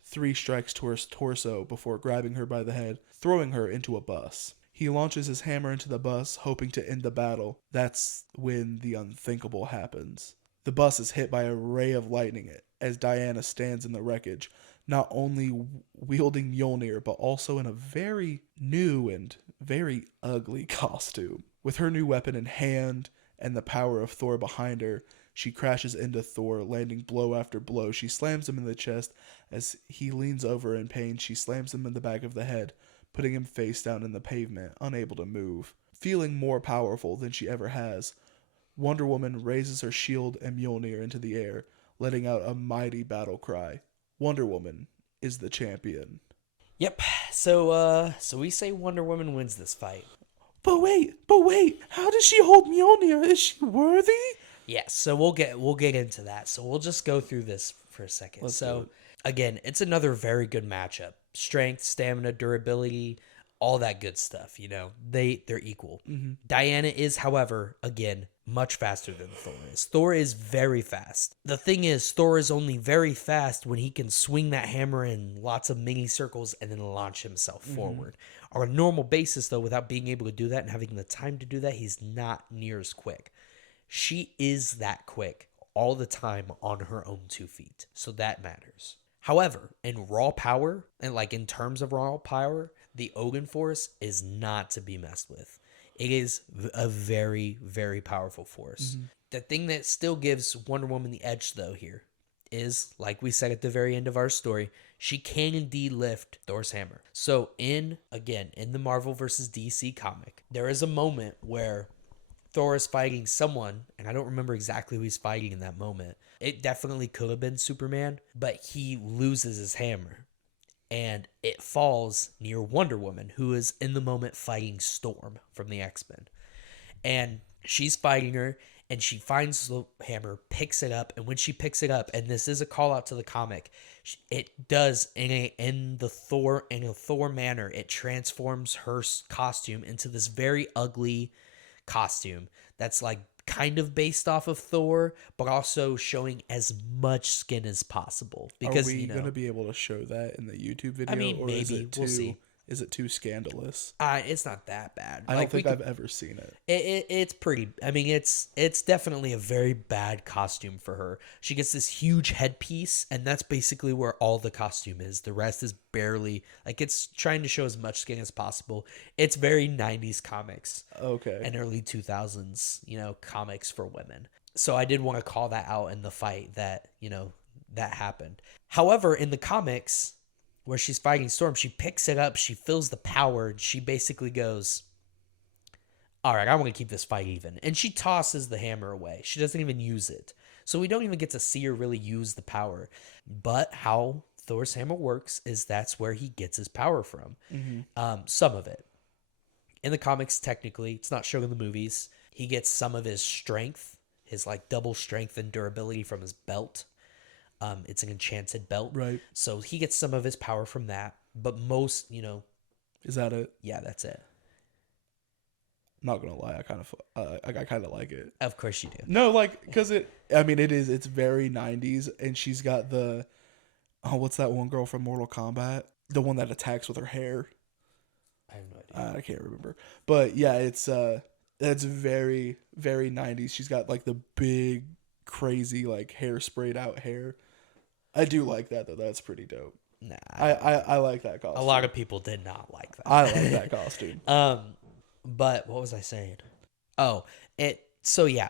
3 strikes to her torso before grabbing her by the head, throwing her into a bus. He launches his hammer into the bus, hoping to end the battle. That's when the unthinkable happens. The bus is hit by a ray of lightning as Diana stands in the wreckage, not only wielding Mjolnir, but also in a very new and very ugly costume. With her new weapon in hand and the power of Thor behind her, she crashes into Thor, landing blow after blow. She slams him in the chest. As he leans over in pain, she slams him in the back of the head, putting him face down in the pavement, unable to move. Feeling more powerful than she ever has, Wonder Woman raises her shield and Mjolnir into the air, letting out a mighty battle cry. Wonder Woman is the champion. Yep. So we say Wonder Woman wins this fight. But wait, how does she hold Mjolnir? Is she worthy? Yes, so we'll get into that. So we'll just go through this for a second. Let's do it. Again, it's another very good matchup. Strength, stamina, durability, all that good stuff, they're equal. Mm-hmm. Diana is, however, again, much faster than Thor is. Thor is very fast. The thing is, Thor is only very fast when he can swing that hammer in lots of mini circles and then launch himself forward. On a normal basis, though, without being able to do that and having the time to do that, he's not near as quick. She is that quick all the time on her own 2 feet. So that matters. However, in raw power, and in terms of raw power, the Ogun Force is not to be messed with. It is a very, very powerful force. Mm-hmm. The thing that still gives Wonder Woman the edge, though, here is, like we said at the very end of our story, she can indeed lift Thor's hammer. So in the Marvel vs. DC comic, there is a moment where Thor is fighting someone, and I don't remember exactly who he's fighting in that moment. It definitely could have been Superman, but he loses his hammer, and it falls near Wonder Woman, who is in the moment fighting Storm from the X-Men. And she's fighting her, and she finds the hammer, picks it up, and when she picks it up, and this is a call out to the comic, it does in a Thor manner. It transforms her costume into this very ugly costume that's like kind of based off of Thor, but also showing as much skin as possible. Because are we gonna be able to show that in the YouTube video? I mean, or maybe is it too, we'll see. Is it too scandalous? It's not that bad. I don't think I've ever seen it. It's pretty. I mean, it's definitely a very bad costume for her. She gets this huge headpiece, and that's basically where all the costume is. The rest is barely, like, it's trying to show as much skin as possible. It's very 90s comics. Okay. And early 2000s, comics for women. So I did want to call that out in the fight that, that happened. However, in the comics, where she's fighting Storm, she picks it up, she feels the power, and she basically goes, all right, I want to keep this fight even. And she tosses the hammer away. She doesn't even use it. So we don't even get to see her really use the power. But how Thor's hammer works is that's where he gets his power from. Mm-hmm. Some of it. In the comics, technically, it's not shown in the movies. He gets some of his strength, his like double strength and durability from his belt. It's an enchanted belt. Right. So he gets some of his power from that. But most, Is that it? Yeah, that's it. Not gonna lie, I kind of like it. Of course you do. No, like, because it's very 90s, and she's got what's that one girl from Mortal Kombat? The one that attacks with her hair. I have no idea. I can't remember. But yeah, it's very, very 90s. She's got like the big, crazy, like hair sprayed out hair. I do like that though. That's pretty dope. Nah. I like that costume. A lot of people did not like that. I like that costume. But what was I saying? So yeah.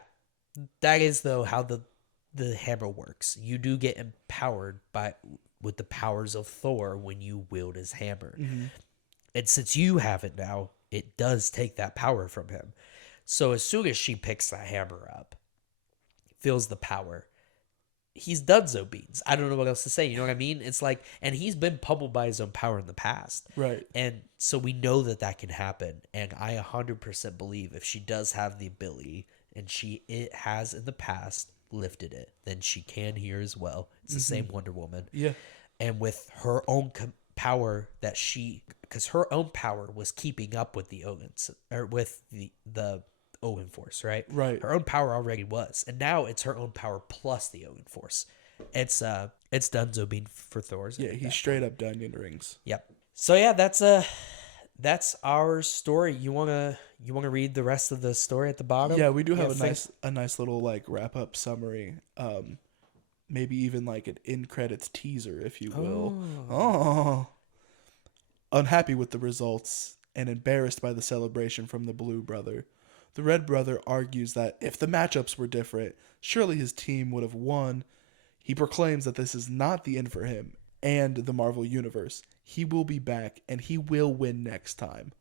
That is though how the hammer works. You do get empowered with the powers of Thor when you wield his hammer. Mm-hmm. And since you have it now, it does take that power from him. So as soon as she picks that hammer up, feels the power, he's donezo beans. I don't know what else to say. You know what I mean? It's like, and he's been pummeled by his own power in the past. Right. And so we know that can happen. And I 100% believe if she does have the ability, and it has in the past lifted it, then she can here as well. It's the same Wonder Woman. Yeah. And with her own power because her own power was keeping up with the Owens, or with the Owen Force, right? Right. Her own power already was, and now it's her own power plus the Owen Force. It's Dunzo being for Thor's. Yeah, he's straight up Dunyan rings. Yep. So yeah, that's our story. You wanna read the rest of the story at the bottom? Yeah, we do have a nice little like wrap up summary. Maybe even like an in credits teaser, if you will. Oh. Unhappy with the results and embarrassed by the celebration from the Blue brother, the Red brother argues that if the matchups were different, surely his team would have won. He proclaims that this is not the end for him and the Marvel Universe. He will be back and he will win next time.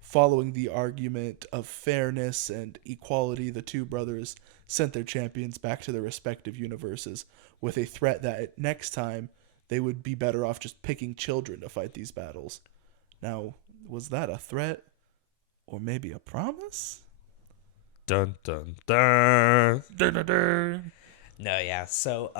Following the argument of fairness and equality, the two brothers sent their champions back to their respective universes with a threat that next time they would be better off just picking children to fight these battles. Now, was that a threat or maybe a promise? Dun dun dun dun dun dun. No, yeah. So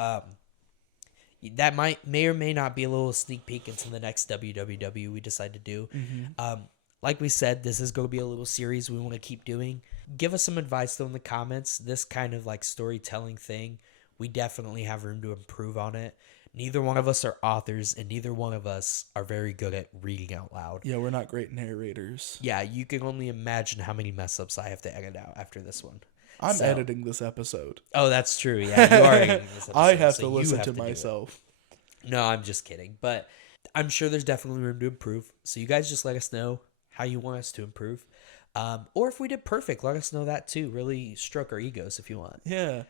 that may or may not be a little sneak peek into the next WWW we decide to do. Mm-hmm. Like we said, this is going to be a little series we want to keep doing. Give us some advice though in the comments. This kind of like storytelling thing, we definitely have room to improve on it. Neither one of us are authors, and neither one of us are very good at reading out loud. Yeah, we're not great narrators. Yeah, you can only imagine how many mess ups I have to edit out after this one. I'm editing this episode. Oh, that's true. Yeah, you are editing this episode. I have to listen to myself. No, I'm just kidding. But I'm sure there's definitely room to improve. So you guys just let us know how you want us to improve. Or if we did perfect, let us know that too. Really stroke our egos if you want. Yeah.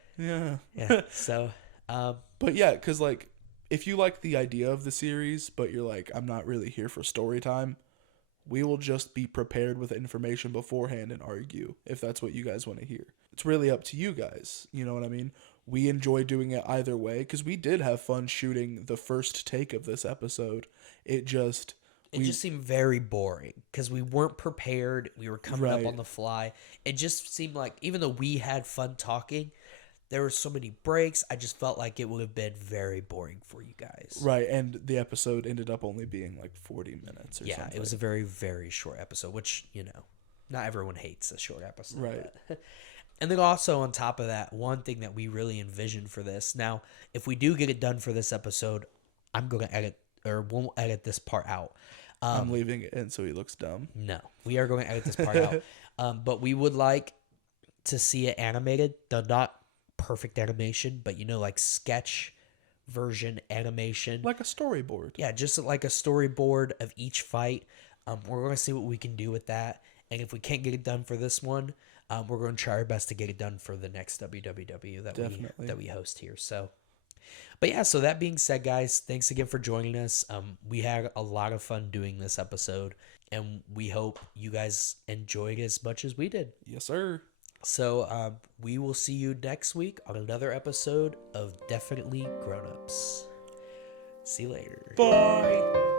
So, but yeah, because like, if you like the idea of the series, but you're like, I'm not really here for story time, We will just be prepared with information beforehand and argue if that's what you guys want to hear. It's really up to you guys. You know what I mean? We enjoy doing it either way because we did have fun shooting the first take of this episode. It just seemed very boring because we weren't prepared. We were coming up Right. on the fly. It just seemed like, even though we had fun talking, there were so many breaks. I just felt like it would have been very boring for you guys. right, and the episode ended up only being like 40 minutes or Yeah, something. it was a very, very short episode, which, not everyone hates a short episode. Right. But. And then also on top of that, one thing that we really envisioned for this. Now, if we do get it done for this episode, I'm going to edit, or won't edit this part out. I'm leaving it in so he looks dumb. No, we are going to edit this part out. But we would like to see it animated. Not perfect animation, but like sketch version animation. Like a storyboard. Yeah, just like a storyboard of each fight. We're going to see what we can do with that. And if we can't get it done for this one, we're going to try our best to get it done for the next WWW that we host here. So, but yeah, so that being said, guys, thanks again for joining us. We had a lot of fun doing this episode, and we hope you guys enjoyed it as much as we did. Yes, sir. So we will see you next week on another episode of Definitely Grown Ups. See you later. Bye.